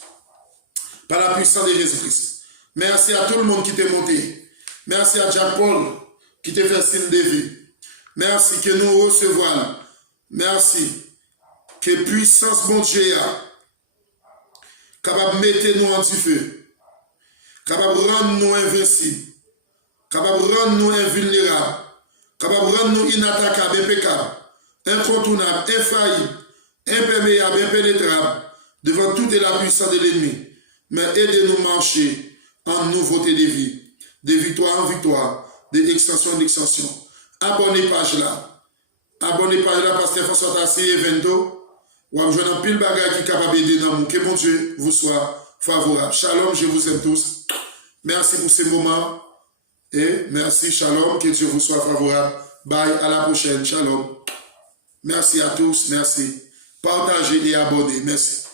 Par la puissance de Jésus-Christ. Merci à tout le monde qui t'est monté. Merci à Jacques Paul qui t'a fait signe de vie. Merci que nous recevons. Merci que puissance bon Dieu a. Capable de mettre nous en du feu, capable de rendre nous invincibles, capable de rendre nous invulnérables, capable de rendre nous inattaquables, impeccables, incontournables, infaillibles, imperméables, impénétrables, devant toute la puissance de l'ennemi. Mais aidez-nous à marcher en nouveauté de vie, de victoire en victoire, d'extension en extension. Abonnez page là. Abonnez page là parce que François Tassi et Vento. Ou à jouer dans pile bagaille qui est capable d'aider dans mon. Que mon Dieu vous soit favorable. Shalom, je vous aime tous. Merci pour ces moments. Et merci, shalom, que Dieu vous soit favorable. Bye, à la prochaine. Shalom. Merci à tous, merci. Partagez et abonnez. Merci.